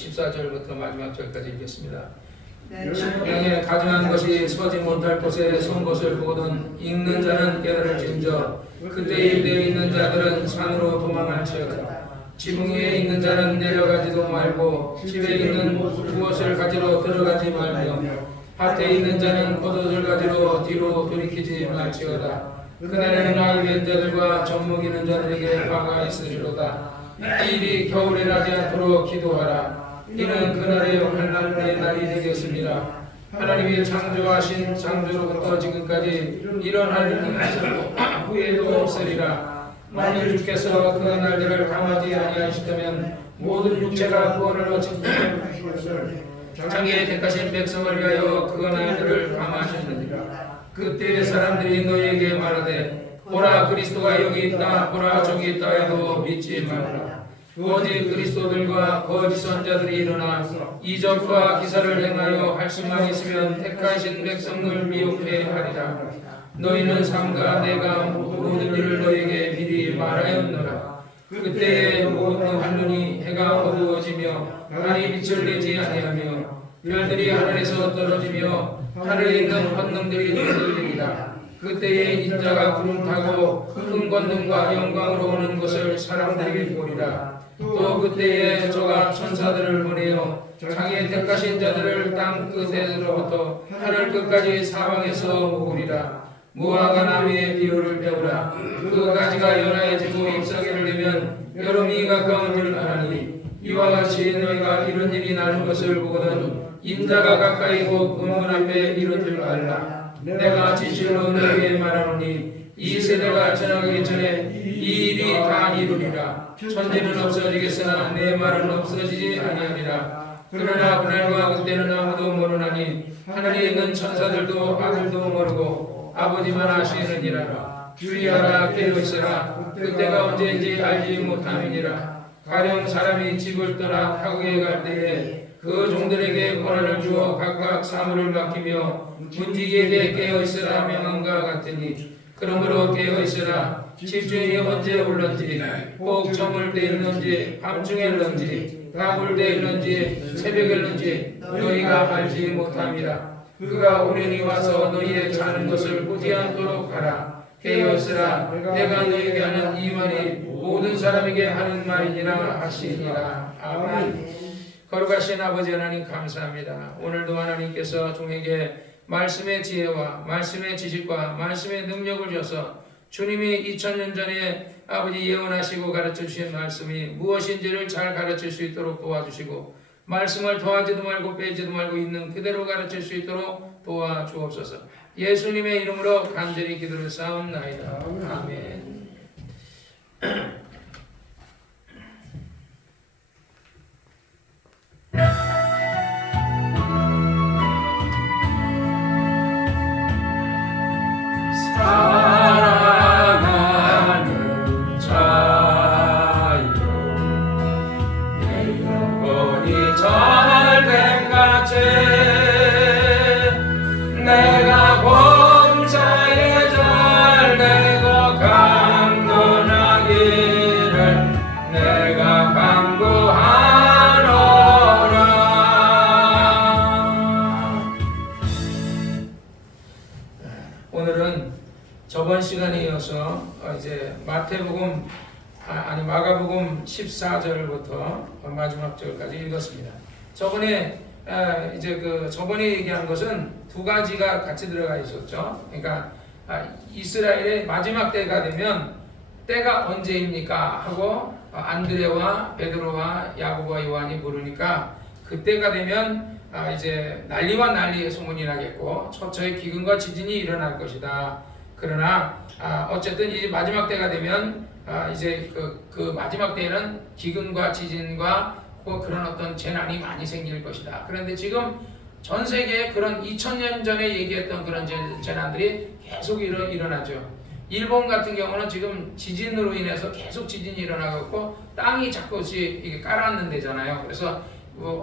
14절부터 마지막 절까지 읽겠습니다. 십경에 가증한 것이 서지 못할 곳에 선 것을 보거든 읽는 자는 깨달을진저 그때에 되어 있는 자들은 산으로 도망할지어다. 지붕 위에 있는 자는 내려가지도 말고 집에 있는 무엇을 가지러 들어가지 말며 밭에 있는 자는 포도를 가지러 뒤로 돌이키지 말지어다. 그날에는 아이 된 자들과 젖 먹이는 자들에게 화가 있으리로다. 이 일이 겨울에 나지 않도록 기도하라. 이는 그날의 환난의 날이 되겠습니다. 하나님이 창조하신 창조로부터 지금까지 이런 하나님이 있었고 후에도 없으리라. 만일 주께서 그 날들을 감하지 아니하시다면 모든 육체가 구원을 얻지 자기의 택하신 백성을 위하여 그 날들을 감하셨느니라. 그때 사람들이 너희에게 말하되 보라 그리스도가 여기 있다 보라 저기 있다 해도 믿지 말라. 거짓 그리스도들과 거짓 선자들이 일어나 이적과 기사를 행하여 할 수만 있으면 택하신 백성을 미혹해 하리라. 너희는 삼가 내가 모든 일을 너희에게 미리 말하였노라. 그때에 모든 한눈이 해가 어두워지며 달이 빛을 내지 아니하며 별들이 하늘에서 떨어지며 하늘에 있는 권능들이 흔들리리라. 그때에 인자가 구름 타고 큰 권능과 영광으로 오는 것을 사람들이 보리라. 또 그때에 저가 천사들을 보내어 자기의 택하신 자들을 땅 끝에로부터 하늘 끝까지 사방에서 모으리라. 무화과 나무의 비유를 배우라. 그 가지가 연하해지고 잎사귀를 내면 여름이 가까운 줄 아나니 이와 같이 너희가 이런 일이 나는 것을 보거든 인자가 가까이고 문문 앞에 이런 줄 알라. 내가 진실로 너희에게 말하노니 이 세대가 지나가기 전에 이 일이 다 이루리라. 천지는 없어지겠으나 내 말은 없어지지 아니하리라. 그러나 그날과 그때는 아무도 모르나니 하늘에 있는 천사들도 아들도 모르고 아버지만 아시느니라. 주의하라 깨어있으라. 그때가 언제인지 알지 못함이니라. 가령 사람이 집을 떠나 타국에 갈 때에 그 종들에게 권한을 주어 각각 사물을 맡기며 문지기에게 깨어있으라 명함과 같으니 그러므로 깨어있으라. 집주인이 언제 올는지 혹 저물 때 있는지 밤중에 있는지 가물 때 있는지 새벽에 있는지 너희가 알지 못함이라. 그가 오련히 와서 너희의 자는 것을 보지 않도록 하라. 깨어있으라. 내가 너희에게 하는 이 말이 모든 사람에게 하는 말이니라 하시니라. 아멘. 거룩하신 아버지 하나님 감사합니다. 오늘도 하나님께서 종에게 말씀의 지혜와 말씀의 지식과 말씀의 능력을 줘서 주님이 2000년 전에 아버지 예언하시고 가르쳐 주신 말씀이 무엇인지를 잘 가르칠 수 있도록 도와주시고 말씀을 더하지도 말고 빼지도 말고 있는 그대로 가르칠 수 있도록 도와주옵소서. 예수님의 이름으로 간절히 기도를 쌓옵나이다. 아멘. 오늘은 저번 시간에 이어서 이제 마태복음 마가복음 14절부터 마지막 절까지 읽었습니다. 저번에 저번에 얘기한 것은 두 가지가 같이 들어가 있었죠. 그러니까 이스라엘의 마지막 때가 되면 때가 언제입니까? 하고 안드레와 베드로와 야고보와 요한이 물으니까 그때가 되면 이제 난리와 난리의 소문이 나겠고 처처의 기근과 지진이 일어날 것이다. 그러나 어쨌든 이제 마지막 때가 되면 이제 그 마지막 때에는 기근과 지진과 그런 어떤 재난이 많이 생길 것이다. 그런데 지금 전 세계에 그런 2000년 전에 얘기했던 그런 재난들이 계속 일어나죠. 일본 같은 경우는 지금 지진으로 인해서 계속 지진이 일어나고 땅이 자꾸씩 이게 깔아앉는 데잖아요. 그래서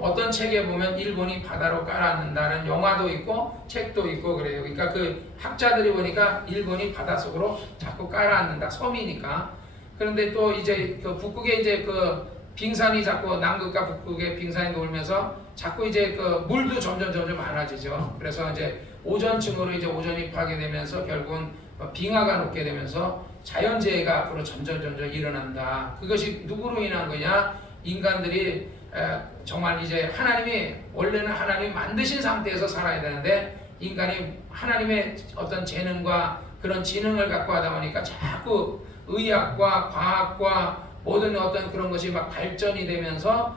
어떤 책에 보면 일본이 바다로 깔아앉는다는 영화도 있고 책도 있고 그래요. 그러니까 그 학자들이 보니까 일본이 바닷속으로 자꾸 깔아앉는다. 섬이니까. 그런데 또 이제 그 북극에 이제 그 빙산이 자꾸 남극과 북극에 빙산이 돌면서 자꾸 이제 그 물도 점점 많아지죠. 그래서 이제 오존층으로 이제 오존이 파괴되면서 결국은 빙하가 녹게 되면서 자연재해가 앞으로 점점 일어난다. 그것이 누구로 인한 거냐? 인간들이 정말 이제 하나님이 원래는 하나님이 만드신 상태에서 살아야 되는데 인간이 하나님의 어떤 재능과 그런 지능을 갖고 하다 보니까 자꾸 의학과 과학과 모든 어떤 그런 것이 막 발전이 되면서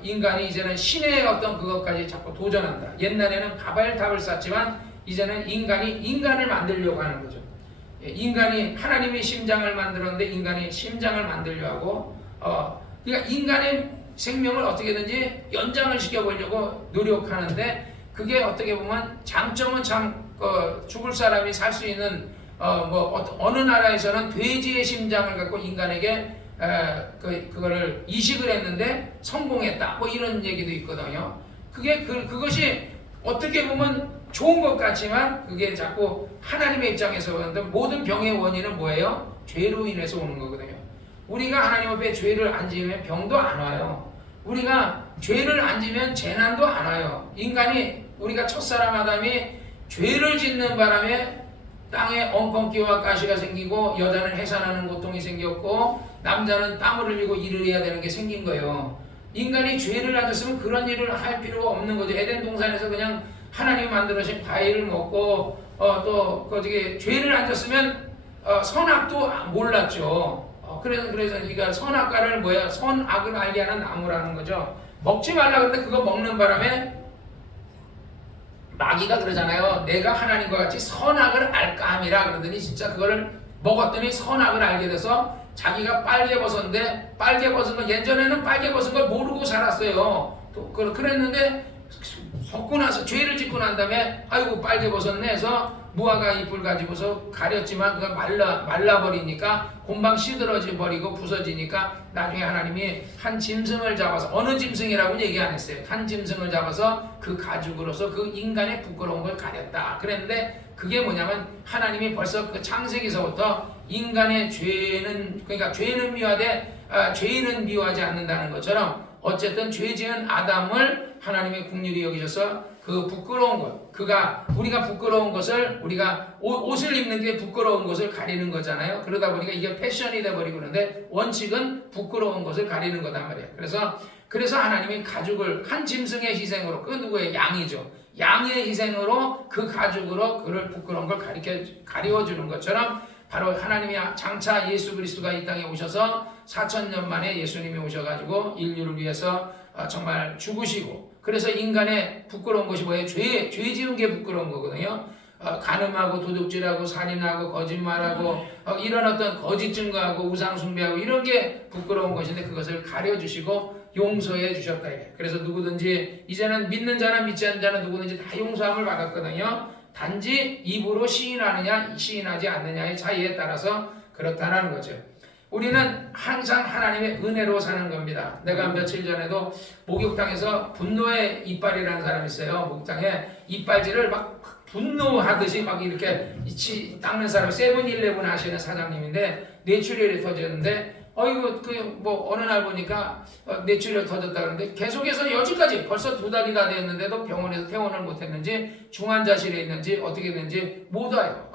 인간이 이제는 신의 어떤 그것까지 자꾸 도전한다. 옛날에는 바벨탑을 쌓지만 이제는 인간이 인간을 만들려고 하는 거죠. 인간이 하나님이 심장을 만들었는데 인간이 심장을 만들려 하고 그러니까 인간의 생명을 어떻게든지 연장을 시켜보려고 노력하는데 그게 어떻게 보면 장점은 참 죽을 사람이 살 수 있는 어느 나라에서는 돼지의 심장을 갖고 인간에게 그거를 이식을 했는데 성공했다. 뭐 이런 얘기도 있거든요. 그것이 어떻게 보면 좋은 것 같지만 그게 자꾸 하나님의 입장에서 보는데 모든 병의 원인은 뭐예요? 죄로 인해서 오는 거거든요. 우리가 하나님 앞에 죄를 안 지으면 병도 안 와요. 우리가 죄를 안 지면 재난도 안 와요. 인간이 우리가 첫사람 아담이 죄를 짓는 바람에 땅에 엉겅퀴와 가시가 생기고 여자는 해산하는 고통이 생겼고 남자는 땀을 흘리고 일을 해야 되는 게 생긴 거예요. 인간이 죄를 안 졌으면 그런 일을 할 필요가 없는 거죠. 에덴 동산에서 그냥 하나님이 만들어진 과일을 먹고 또 거기 죄를 안 졌으면 선악도 몰랐죠. 그래서 그러니까 선악과를 뭐야? 선악을 알게 하는 나무라는 거죠. 먹지 말라 그랬는데 그거 먹는 바람에 마귀가 그러잖아요. 내가 하나님과 같이 선악을 알까 함이라 그러더니 진짜 그거를 먹었더니 선악을 알게 돼서 자기가 빨개벗었는데 빨개벗은 건 예전에는 빨개벗은 걸 모르고 살았어요. 또 그랬는데 벗고 나서 죄를 짓고 난 다음에 아이고 빨개벗었네 해서 무화과 잎을 가지고서 가렸지만 그가 말라버리니까 금방 시들어져 버리고 부서지니까 나중에 하나님이 한 짐승을 잡아서 어느 짐승이라고는 얘기 안 했어요. 한 짐승을 잡아서 그 가죽으로서 그 인간의 부끄러운 걸 가렸다. 그랬는데 그게 뭐냐면 하나님이 벌써 그 창세기서부터 인간의 죄는 그러니까 죄는 미워하되 죄인은 미워하지 않는다는 것처럼 어쨌든 죄 지은 아담을 하나님의 긍휼히 여기셔서 그 부끄러운 것, 우리가 부끄러운 것을 우리가 옷을 입는 게 부끄러운 것을 가리는 거잖아요. 그러다 보니까 이게 패션이 돼버리고 그러는데 원칙은 부끄러운 것을 가리는 거단 말이에요. 그래서 하나님이 가죽을 한 짐승의 희생으로 그 누구의 양이죠. 양의 희생으로 그 가죽으로 그를 부끄러운 걸 가리워주는 것처럼 바로 하나님이 장차 예수 그리스도가 이 땅에 오셔서 4,000년 만에 예수님이 오셔가지고 인류를 위해서 정말 죽으시고 그래서 인간의 부끄러운 것이 뭐예요? 죄 지은 게 부끄러운 거거든요. 간음하고 도둑질하고 살인하고 거짓말하고 이런 어떤 거짓 증거하고 우상 숭배하고 이런 게 부끄러운 것인데 그것을 가려주시고 용서해 주셨다. 그래서 누구든지 이제는 믿는 자나 믿지 않는 자는 누구든지 다 용서함을 받았거든요. 단지 입으로 시인하느냐 시인하지 않느냐의 차이에 따라서 그렇다는 거죠. 우리는 항상 하나님의 은혜로 사는 겁니다. 내가 며칠 전에도 목욕탕에서 분노의 이빨이라는 사람이 있어요. 목욕탕에 이빨질을 막 분노하듯이 막 이렇게 닦는 사람이 세븐일레븐 하시는 사장님인데 뇌출혈이 터졌는데 어느 날 보니까 뇌출혈 터졌다 그러는데 계속해서 여지까지 벌써 2달이 다 됐는데도 병원에서 퇴원을 못했는지 중환자실에 있는지 어떻게 됐는지 못 와요.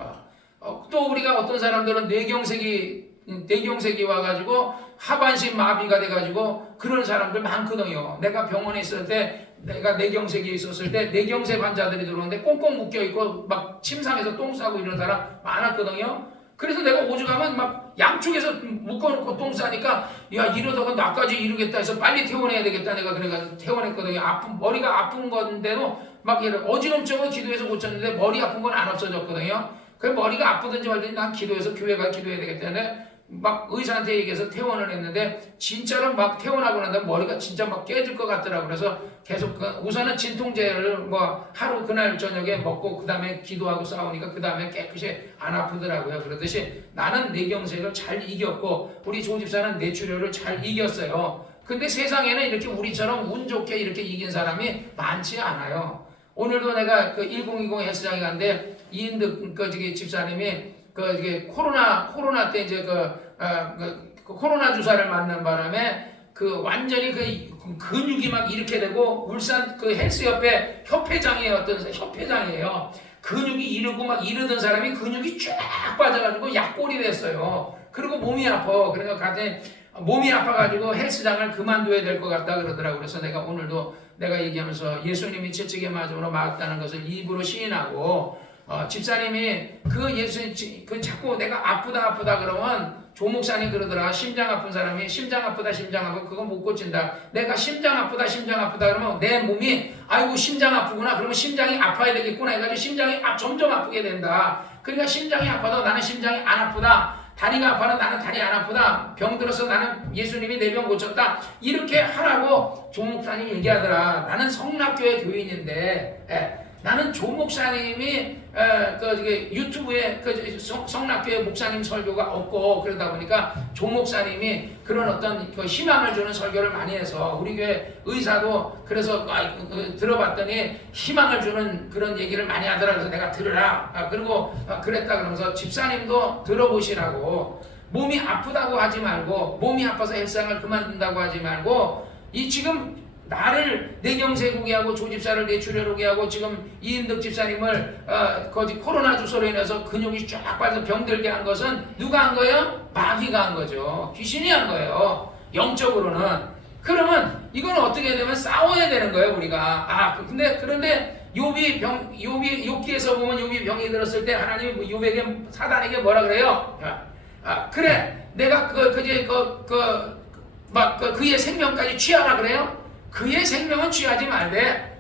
또 우리가 어떤 사람들은 뇌경색이 와가지고 하반신 마비가 돼가지고 그런 사람들 많거든요. 내가 병원에 있을 때 내가 뇌경색이 있었을 때 뇌경색 환자들이 들어오는데 꽁꽁 묶여있고 막 침상에서 똥 싸고 이런 사람 많았거든요. 그래서 내가 오죽하면 막 양쪽에서 묶어놓고 똥 싸니까 야 이러다가 나까지 이러겠다 해서 빨리 퇴원해야 되겠다 내가 그래가지고 퇴원했거든요. 머리가 아픈 건데도 막 어지럼증으로 기도해서 고쳤는데 머리 아픈 건 안 없어졌거든요. 그 머리가 아프든지 말든지 난 기도해서 교회가 기도해야 되겠다는데 막 의사한테 얘기해서 퇴원을 했는데 진짜로 막 퇴원하고 난 다음에 머리가 진짜 막 깨질 것 같더라고. 그래서 계속 우선은 진통제를 하루 그날 저녁에 먹고 그 다음에 기도하고 싸우니까 그 다음에 깨끗이 안 아프더라고요. 그러듯이 나는 뇌경색을 잘 이겼고 우리 조 집사는 뇌출혈을 잘 이겼어요. 근데 세상에는 이렇게 우리처럼 운 좋게 이렇게 이긴 사람이 많지 않아요. 오늘도 내가 1020 헬스장에 갔는데 이인득 집사님이 코로나 때 이제 코로나 주사를 맞는 바람에 그 완전히 그 근육이 막 이렇게 되고 울산 그 헬스 옆에 협회장이에요. 어떤 협회장이에요. 근육이 이르고 막 이르던 사람이 근육이 쫙 빠져가지고 약골이 됐어요. 그리고 몸이 아파. 그래서 가더니 몸이 아파가지고 헬스장을 그만둬야 될 것 같다 그러더라고요. 그래서 내가 오늘도 내가 얘기하면서 예수님이 채찍에 맞음으로 맞았다는 것을 입으로 시인하고 집사님이 그 예수님 그 자꾸 내가 아프다 그러면 조 목사님 그러더라. 심장 아픈 사람이 심장 아프다 그거 못 고친다. 내가 심장 아프다 그러면 내 몸이 아이고 심장 아프구나 그러면 심장이 아파야 되겠구나 해가지고 심장이 점점 아프게 된다. 그러니까 심장이 아파도 나는 심장이 안 아프다. 다리가 아파도 나는 다리 안 아프다. 병 들어서 나는 예수님이 내 병 고쳤다. 이렇게 하라고 조 목사님이 얘기하더라. 나는 성락교회 교인인데 나는 조 목사님이 유튜브에 성락교회 목사님 설교가 없고 그러다 보니까 조 목사님이 그런 어떤 그 희망을 주는 설교를 많이 해서 우리 교회 의사도 그래서 들어봤더니 희망을 주는 그런 얘기를 많이 하더라. 그래서 내가 들으라. 그리고 그랬다 그러면서 집사님도 들어보시라고 몸이 아프다고 하지 말고 몸이 아파서 헬스장을 그만둔다고 하지 말고 이 지금 나를 내경세국이 하고 조집사를 뇌출혈 오게 하고 지금 이인덕 집사님을 코로나 주소로 인해서 근육이 쫙 빠져서 병들게 한 것은 누가 한 거예요? 마귀가 한 거죠. 귀신이 한 거예요. 영적으로는. 그러면 이건 어떻게 되면 싸워야 되는 거예요, 우리가. 그런데 욥기에서 보면 욥이 병이 들었을 때 하나님이 욥에게 사단에게 뭐라 그래요? 그래, 내가 그의 생명까지 취하라 그래요? 그의 생명은 취하지 말되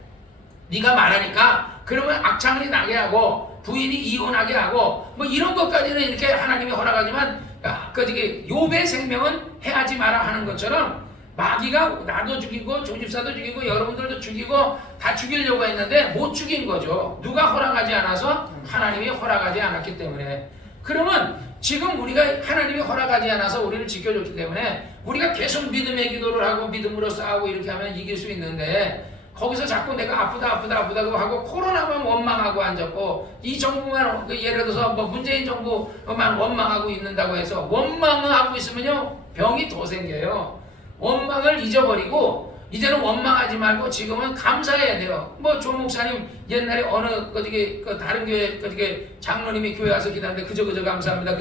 네가 말하니까 그러면 악창이 나게 하고 부인이 이혼하게 하고 뭐 이런 것까지는 이렇게 하나님이 허락하지만 욥의 생명은 해하지 마라 하는 것처럼 마귀가 나도 죽이고 조집사도 죽이고 여러분들도 죽이고 다 죽이려고 했는데 못 죽인 거죠. 누가 허락하지 않아서? 하나님이 허락하지 않았기 때문에. 그러면 지금 우리가 하나님이 허락하지 않아서 우리를 지켜줬기 때문에 우리가 계속 믿음의 기도를 하고 믿음으로 싸우고 이렇게 하면 이길 수 있는데 거기서 자꾸 내가 아프다 하고 코로나만 원망하고 앉았고 이 정부만 예를 들어서 뭐 문재인 정부만 원망하고 있는다고 해서 원망하고 있으면요 병이 더 생겨요. 원망을 잊어버리고 이제는 원망하지 말고 지금은 감사해야 돼요. 뭐 조 목사님 옛날에 어느 다른 교회 장로님이 교회 와서 기도하는데 그저 감사합니다.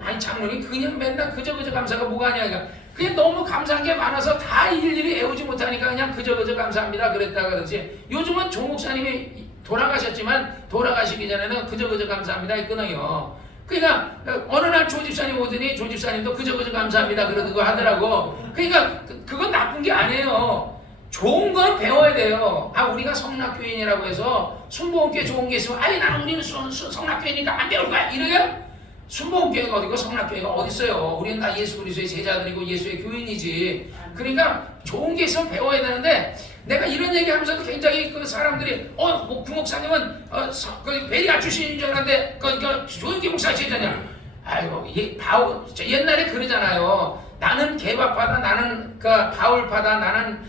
아니 장로님 그냥 맨날 그저 감사가 뭐가 아니야. 그냥 너무 감사한 게 많아서 다 일일이 애우지 못하니까 그냥 그저 감사합니다 그랬다 그러지. 요즘은 조 목사님이 돌아가셨지만 돌아가시기 전에는 그저 감사합니다 끊어요. 그러니까 어느 날 조집사님 오더니 조집사님도 그저 감사합니다 그러고 하더라고. 그러니까 그건 나쁜 게 아니에요. 좋은 건 배워야 돼요. 우리가 성락교인이라고 해서 순복음교회 좋은 게 있으면 우리는 성락교인이니까 안 배울 거야 이래요? 순복음교회가 어디고 성락교회가 어디 있어요? 우리는 다 예수 그리스도의 제자들이고 예수의 교인이지. 그러니까 좋은 게 있으면 배워야 되는데 내가 이런 얘기하면서도 굉장히 그 사람들이 구목사님은 베리아 출신인 줄 알았는데 조영기 목사 제자냐? 아이고 옛날에 그러잖아요. 나는 개바파다, 나는 바울파다, 나는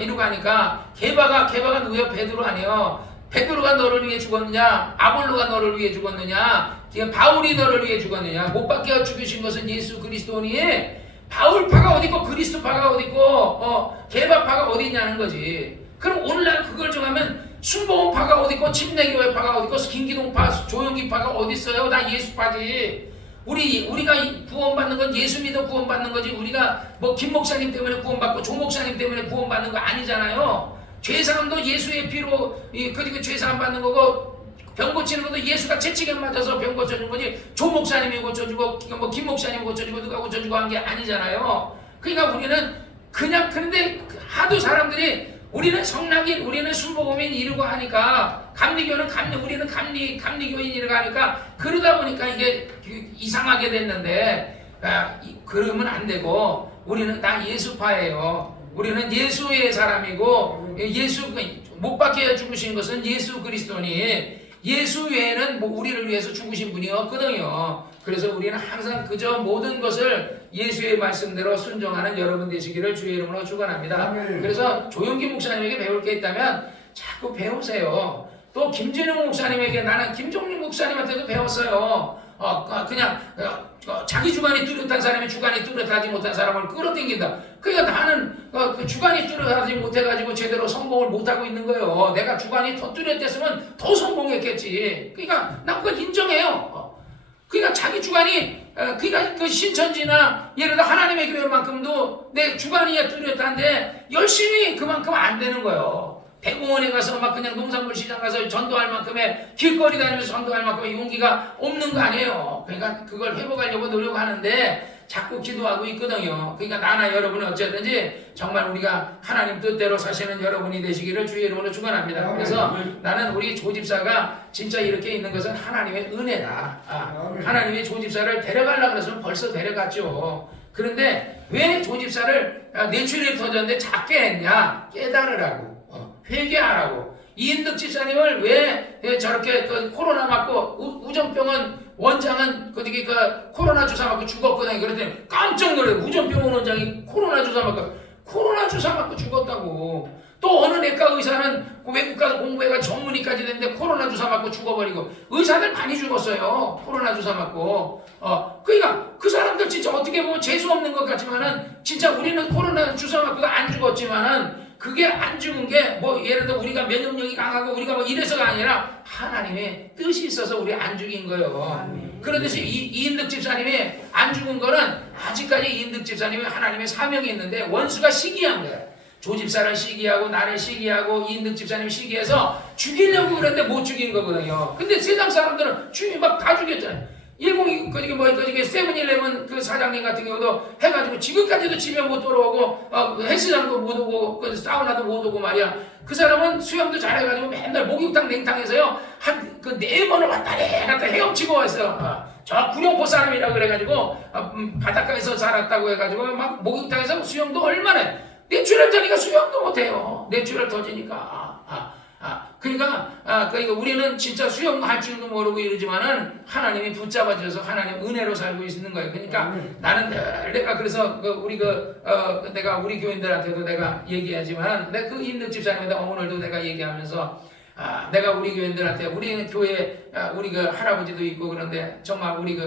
이러고 하니까 개바가 누구예요? 베드로 아니에요. 베드로가 너를 위해 죽었느냐? 아볼로가 너를 위해 죽었느냐? 바울이 너를 위해 죽었느냐? 못 박혀 죽이신 것은 예수 그리스도니. 바울파가 어디 있고 그리스도파가 어디 있고 개바파가 어디 있냐는 거지. 그럼 오늘날 그걸 정하면 순복음파가 어디 있고 침례교회파가 어디 있고 김기동파, 조영기파가 어디 있어요? 다 예수파지. 우리가 구원받는 건 예수 믿어 구원받는 거지. 우리가 뭐 김 목사님 때문에 구원받고 조 목사님 때문에 구원받는 거 아니잖아요. 죄사함도 예수의 피로 그리고 죄사함 받는 거고 병 고치는 것도 예수가 채찍에 맞아서 병 고쳐준 거지. 조 목사님이 고쳐주고 뭐 김 목사님이 고쳐주고 누가 고쳐주고 한 게 아니잖아요. 그러니까 우리는 그냥 그런데 하도 사람들이 우리는 성락인, 우리는 순복음인 이러고 하니까 감리교는 우리는 감리교인이라고 하니까 그러다 보니까 이게 이상하게 됐는데 그러면 안 되고 우리는 다 예수파예요. 우리는 예수의 사람이고 예수 못 박혀 죽으신 것은 예수 그리스도니 예수 외에는 우리를 위해서 죽으신 분이 없거든요. 그래서 우리는 항상 그저 모든 것을 예수의 말씀대로 순종하는 여러분 되시기를 주의 이름으로 축원합니다. 그래서 조영기 목사님에게 배울 게 있다면 자꾸 배우세요. 또 김진웅 목사님에게 나는 김종민 목사님한테도 배웠어요. 그냥 자기 주관이 뚜렷한 사람이 주관이 뚜렷하지 못한 사람을 끌어당긴다. 그러니까 나는 그 주관이 뚜렷하지 못해가지고 제대로 성공을 못하고 있는 거예요. 내가 주관이 더 뚜렷했으면 더 성공했겠지. 그러니까 난 그걸 인정해요. 그러니까 자기 주관이 그러니까 그 신천지나 예를 들어 하나님의 교회만큼도 내 주관이 뚜렷한데 열심히 그만큼 안 되는 거예요. 대공원에 가서 막 그냥 농산물 시장 가서 전도할 만큼의 길거리 다니면서 전도할 만큼의 용기가 없는 거 아니에요. 그러니까 그걸 회복하려고 노력하는데 자꾸 기도하고 있거든요. 그러니까 나나 여러분은 어쨌든지 정말 우리가 하나님 뜻대로 사시는 여러분이 되시기를 주의 이름으로 축원합니다. 그래서 나는 우리 조집사가 진짜 이렇게 있는 것은 하나님의 은혜다. 하나님이 조집사를 데려가려고 그랬으면 벌써 데려갔죠. 그런데 왜 조집사를 뇌출혈이 터졌는데 작게 했냐? 깨달으라고. 회개하라고. 이인득 집사님을 왜 저렇게 코로나 맞고 우정병원 원장은 그 코로나 주사 맞고 죽었거든요. 그랬더니 깜짝 놀래요. 우정병원 원장이 코로나 주사 맞고 죽었다고. 또 어느 내과 의사는 외국 가서 공부해가 전문의까지 됐는데 코로나 주사 맞고 죽어버리고. 의사들 많이 죽었어요. 코로나 주사 맞고. 그러니까 그 사람들 진짜 어떻게 보면 재수 없는 것 같지만은 진짜 우리는 코로나 주사 맞고도 안 죽었지만은 그게 안 죽은 게 뭐 예를 들어 우리가 면역력이 강하고 우리가 뭐 이래서가 아니라 하나님의 뜻이 있어서 우리 안 죽인 거예요. 그러듯이 이인득 집사님이 안 죽은 거는 아직까지 이인득 집사님이 하나님의 사명이 있는데 원수가 시기한 거예요. 조집사를 시기하고 나를 시기하고 이인득 집사님 시기해서 죽이려고 그랬는데 못 죽인 거거든요. 근데 세상 사람들은 주님 막 다 죽였잖아요. 세븐일레븐 그 사장님 같은 경우도 해가지고 지금까지도 집에 못 돌아오고 헬스장도 못 오고 사우나도 못 오고 말이야. 그 사람은 수영도 잘해가지고 맨날 목욕탕 냉탕에서요 한 그 4번을 왔다 헤엄치고 왔어요. 저 구룡포 사람이라 그래가지고 바닷가에서 살았다고 해가지고 막 목욕탕에서 수영도 얼마나 뇌출혈 터니까 수영도 못해요. 뇌출혈 터지니까. 그러니까 우리는 진짜 수영할 줄도 모르고 이러지만은 하나님이 붙잡아줘서 하나님 은혜로 살고 있는 거예요. 그러니까 나는 내가 그래서 내가 우리 교인들한테도 내가 얘기하지만 내가 그 인득 집사님한테 오늘도 내가 얘기하면서 내가 우리 교인들한테 우리 교회 우리 그 할아버지도 있고 그런데 정말 우리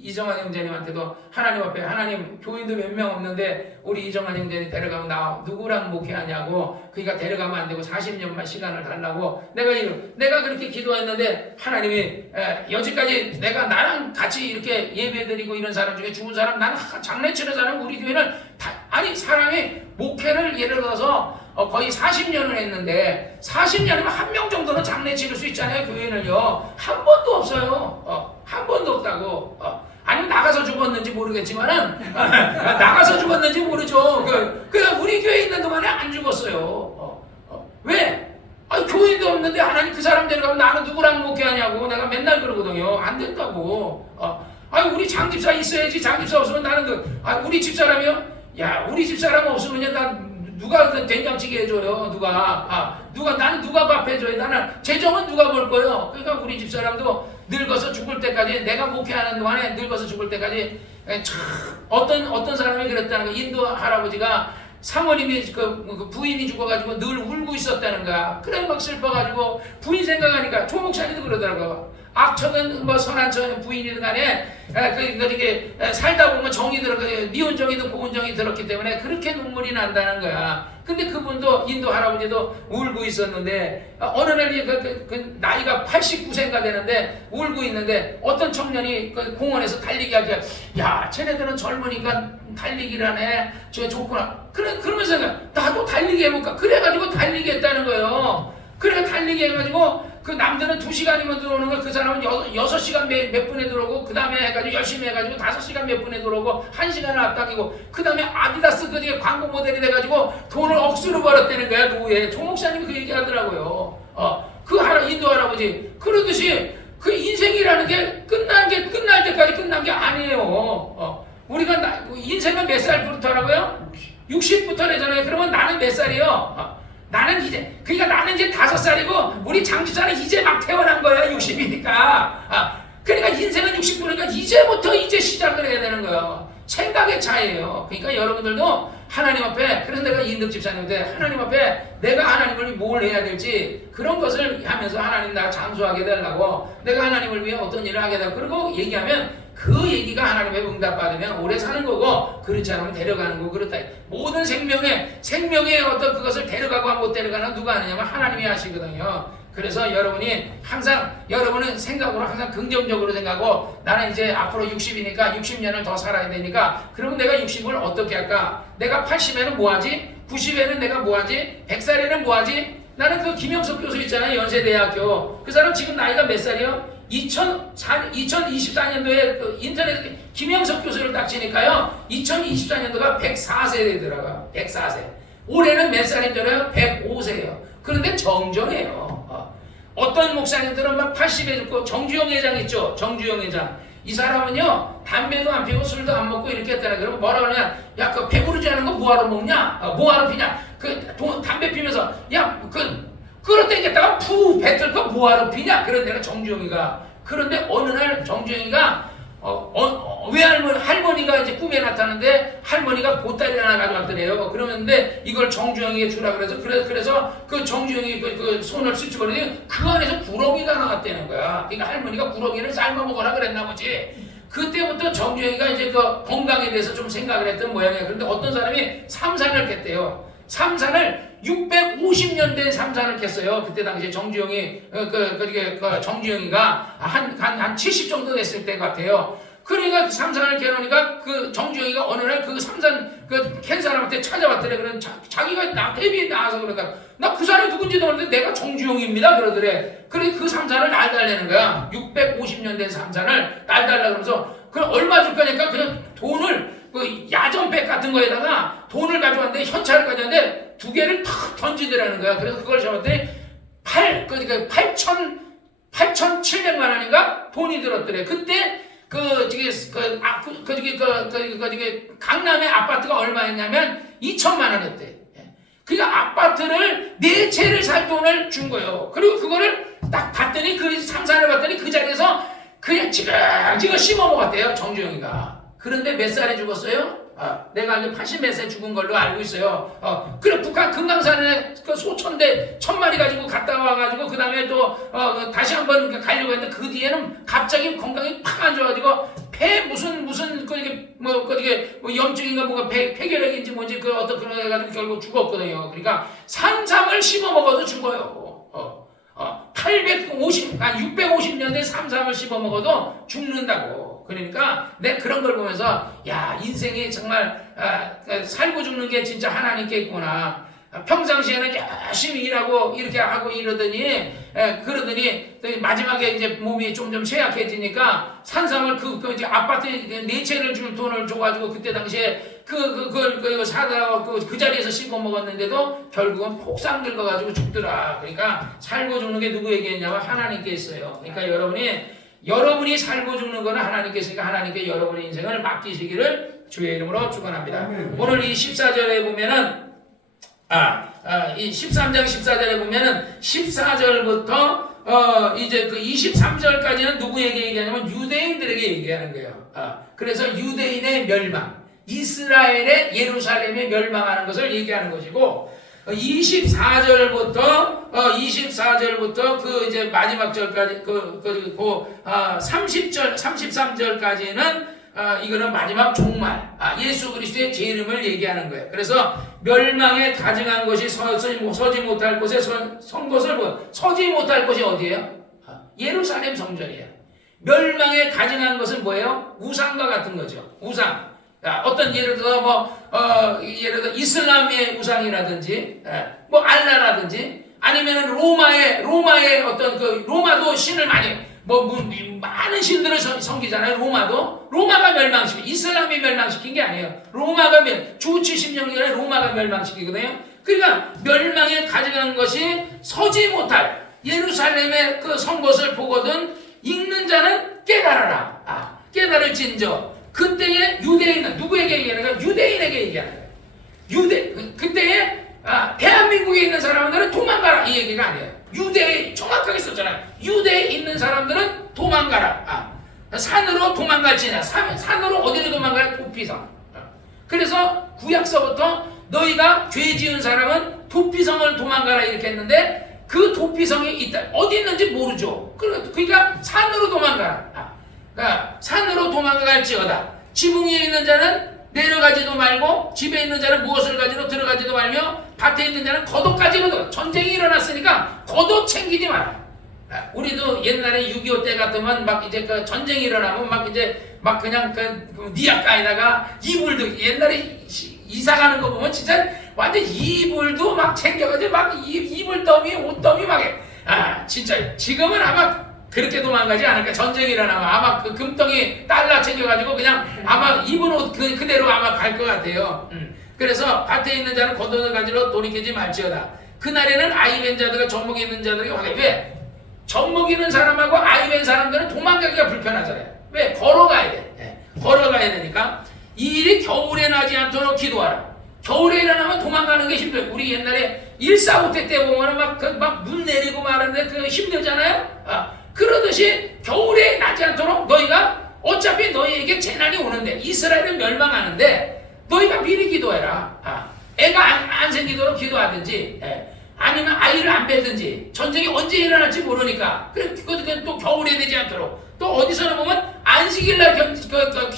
이정환 형제님한테도 하나님 앞에 하나님 교인도 몇 명 없는데 우리 이정환 형제님 데려가면 나 누구랑 목회하냐고. 그러니까 데려가면 안 되고 40년만 시간을 달라고 내가 그렇게 기도했는데 하나님이 여지까지 내가 나랑 같이 이렇게 예배드리고 이런 사람 중에 죽은 사람 나는 장례 치는 사람 우리 교회는 아니 사람이 목회를 예를 들어서 거의 40년을 했는데 40년이면 한 명 정도는 장례 치를 수 있잖아요. 교회는요 한 번도 없어요. 한 번도 없다고. 아니면 나가서 죽었는지 모르겠지만은 나가서 죽었는지 모르죠. 그냥 우리 교회에 있는 동안에 안 죽었어요. 왜? 교인도 없는데 하나님 그 사람 데려가면 나는 누구랑 목회하냐고 내가 맨날 그러거든요. 안 된다고. 우리 장집사 있어야지. 장집사 없으면 나는 우리 집사람이요? 야 우리 집사람 없으면 나 누가 된장찌개 해줘요? 나는 누가 밥 해줘요? 나는 재정은 누가 볼 거예요? 그러니까 우리 집사람도 늙어서 죽을 때까지 내가 목회하는 동안에 늙어서 죽을 때까지 어떤 사람이 그랬다는 거야. 인도 할아버지가 사모님이 그 부인이 죽어가지고 늘 울고 있었다는 거야. 그래 막 슬퍼가지고 부인 생각하니까 조 목사님도 그러더라고. 악처든 뭐 선한 처 부인이든 간에 살다 보면 정이 들어 미운정이든 고운정이 들었기 때문에 그렇게 눈물이 난다는 거야. 근데 그분도 인도 할아버지도 울고 있었는데 어느 날이 그 나이가 89세가 되는데 울고 있는데 어떤 청년이 그 공원에서 달리기 하게 야 쟤네들은 젊으니까 달리기를 하네. 저 좋구나. 그러면서 나도 달리기 해볼까. 그래가지고 달리기 했다는 거예요. 그래 달리기 해가지고 그 남들은 2시간이면 들어오는 걸 그 사람은 6시간 몇 분에 들어오고 그 다음에 해가지고 열심히 해가지고 5시간 몇 분에 들어오고 1시간을 앞당기고 그 다음에 아디다스 그 광고 모델이 돼가지고 돈을 억수로 벌었다는 거야. 노후에 조 목사님이 그 얘기하더라고요. 인도 할아버지 그러듯이 그 인생이라는 게 끝날 때까지 끝난 게 아니에요. 우리가 인생은 몇 살부터라고요? 60부터래잖아요. 그러면 나는 몇 살이요? 나는 이제 5살이고 우리 장집사는 이제 막 태어난 거야. 60이니까. 그러니까 인생은 60부니까 이제 시작을 해야 되는 거야. 생각의 차이예요. 그러니까 여러분들도 하나님 앞에, 그래서 내가 이인득 집사님한테 하나님 앞에 내가 하나님을 뭘 해야 될지 그런 것을 하면서 하나님 나 장수하게 되려고 내가 하나님을 위해 어떤 일을 하게 되고 그러고 얘기하면 그 얘기가 하나님의 응답받으면 오래 사는 거고 그렇지 않으면 데려가는 거고 그렇다. 모든 생명의 어떤 그것을 데려가고 못 데려가는 누가 하느냐면 하나님이 하시거든요. 그래서 여러분이 항상 여러분은 생각으로 항상 긍정적으로 생각하고 나는 이제 앞으로 60이니까 60년을 더 살아야 되니까 그러면 내가 60을 어떻게 할까? 내가 80에는 뭐하지? 90에는 내가 뭐하지? 100살에는 뭐하지? 나는 그 김영석 교수 있잖아요. 연세대학교. 그 사람 지금 나이가 몇 살이요? 2024년도에 그 인터넷 김영석 교수를 딱 치니까요. 2024년도가 104세 되더라고요. 104세. 올해는 몇 살인 줄 알아요? 105세예요. 그런데 정정해요. 어떤 목사님들은 막 80에 듣고 정주영 회장 있죠? 정주영 회장. 이 사람은요, 담배도 안 피우고 술도 안 먹고 이렇게 했다네. 그러면 뭐라 그러냐? 야, 그 배부르지 않은 거 뭐하러 먹냐? 뭐하러 피냐? 담배 피면서, 야, 끌어당겼다가 푸 뱉을 거 뭐하러 피냐? 그런 데가 정주영이가. 그런데 어느 날 정주영이가 할머니가 이제 꿈에 나타났는데 할머니가 보따리 하나 가져왔더래요. 그러는데 이걸 정주영이게 주라 그래서 그 정주영이 그 손을 스치거든요. 그 안에서 구렁이가 나왔다는 거야. 그러니까 할머니가 구렁이를 삶아 먹으라 그랬나 보지. 그때부터 정주영이가 이제 그 건강에 대해서 좀 생각을 했던 모양이에요. 그런데 어떤 사람이 삼산을 깼대요. 삼산을 650년 된 삼산을 깼어요. 그때 당시에 정주영이 정주영이가 한 70 정도 됐을 때 같아요. 그러니까 그 삼산을 깨놓으니까 그 정주영이가 어느 날 그 삼산 캔 사람한테 찾아왔더래. 그런 자기가 텔레비에 나와서 그러다가 나 그 사람이 누군지도 모르는데 내가 정주영입니다 그러더래. 그래 그 삼산을 날달라는 거야. 650년 된 삼산을 날달라 그러면서 그럼 얼마 줄 거니까 그냥 돈을 그 야전백 같은 거에다가 돈을 가져왔는데 현찰을 가져왔는데 두 개를 탁 던지더라는 거야. 그래서 그걸 잡았더니 8,700만 원인가 돈이 들었더래. 그때 강남의 아파트가 얼마였냐면 2천만 원이었대. 그러니까 아파트를 4채를 살 돈을 준 거예요. 그리고 그거를 딱 봤더니 그 상산을 봤더니 그 자리에서 그냥 지금 씹어 먹었대요. 정주영이가. 그런데 몇 살에 죽었어요? 내가 이제 80 몇 세 죽은 걸로 알고 있어요. 그래 북한 금강산에 그 소천대 1000마리 가지고 갔다 와가지고 그 다음에 또 다시 한번 가려고 했는데 그 뒤에는 갑자기 건강이 팍 안 좋아가지고 폐 무슨 염증인가 뭐가 폐결핵인지 뭔지 그 어떤 그런 해가지고 결국 죽었거든요. 그러니까 산삼을 씹어 먹어도 죽어요. 650년 된 삼삼을 씹어 먹어도 죽는다고. 그러니까 내 그런 걸 보면서 야 인생이 정말 살고 죽는 게 진짜 하나님께 있구나. 평상시에는 열심히 일하고 이렇게 하고 이러더니 마지막에 이제 몸이 좀 쇠약해지니까 산삼을 이제 아파트 4채를 줄 돈을 줘가지고 그때 당시에 그걸 사다가 그 자리에서 씹어 먹었는데도 결국은 폭삭 늙어가지고 죽더라. 그러니까 살고 죽는 게 누구에게 있냐면 하나님께 있어요. 그러니까 여러분이 살고 죽는 거는 하나님께 있으니까 하나님께 여러분의 인생을 맡기시기를 주의 이름으로 축원합니다. 오늘 이 14절에 보면은 이 13장 14절에 보면은 14절부터 이제 그 23절까지는 누구에게 얘기하냐면 유대인들에게 얘기하는 거예요. 그래서 유대인의 멸망, 이스라엘의 예루살렘의 멸망하는 것을 얘기하는 것이고 24절부터 그 이제 마지막 절까지 그리고 30절 33절까지는 이거는 마지막 종말 예수 그리스도의 제 이름을 얘기하는 거예요. 그래서 멸망에 가증한 것이 서지 못할 곳에 선 것을 서지 못할 곳이 어디예요? 예루살렘 성전이에요. 멸망에 가증한 것은 뭐예요? 우상과 같은 거죠. 우상. 어떤 예를 들어 예를 들어 이슬람의 우상이라든지 뭐 알라라든지 아니면은 로마의 어떤 로마도 신을 많이 많은 신들을 섬기잖아요. 로마가 멸망시키 이슬람이 멸망시킨 게 아니에요. 주 70년경에 로마가 멸망시키거든요. 그러니까 멸망에 가져간 것이 서지 못할 예루살렘의 그 선 것을 보거든 읽는 자는 깨달아라. 깨달을진저. 그때의 유대인은 누구에게 얘기하는 거야? 유대인에게 얘기하는 거야. 그때의 대한민국에 있는 사람들은 도망가라 이 얘기가 아니에요. 유대에 정확하게 썼잖아요. 유대에 있는 사람들은 도망가라. 산으로 도망갈지냐. 산으로 어디로 도망가요? 도피성. 그래서 구약서부터 너희가 죄 지은 사람은 도피성을 도망가라 이렇게 했는데 그 도피성이 있다. 어디 있는지 모르죠. 그러니까 산으로 도망가라. 그러니까 산으로 도망갈지어다. 지붕 위에 있는 자는 내려가지도 말고 집에 있는 자는 무엇을 가지러 들어가지도 말며 밭에 있는 자는 겉옷까지로 전쟁이 일어났으니까 겉옷 챙기지 마라. 우리도 옛날에 6.25 때 같으면 막 이제 그 전쟁이 일어나면 막 이제 막 그냥 그 니아가에다가 이불도 옛날에 이사 가는 거 보면 진짜 완전 이불도 막 챙겨가지고 막 이불 더미 옷 더미 막 해. 진짜 지금은 아마 그렇게 도망가지 않을까. 전쟁이 일어나면 아마 그 금덩이 달러 챙겨가지고 그냥 아마 입은 옷 그대로 아마 갈 것 같아요. 그래서 밭에 있는 자는 겉옷을 가지러 돌이키지 말지어다. 그날에는 아이맨 자들과 젖먹이 있는 자들이 화가. 왜? 젖먹이 있는 사람하고 아이맨 사람들은 도망가기가 불편하잖아요. 왜? 걸어가야 돼. 걸어가야 되니까 이 일이 겨울에 나지 않도록 기도하라. 겨울에 일어나면 도망가는 게 힘들어요. 우리 옛날에 1.4.5태 때 보면 막 눈 내리고 말하는데 그 힘들잖아요. 그러듯이 겨울에 나지 않도록 너희가 어차피 너희에게 재난이 오는데 이스라엘은 멸망하는데 너희가 미리 기도해라. 애가 안 생기도록 기도하든지 아니면 아이를 안 낳든지 전쟁이 언제 일어날지 모르니까 그건 또 겨울에 되지 않도록 또 어디서는 보면 안식일날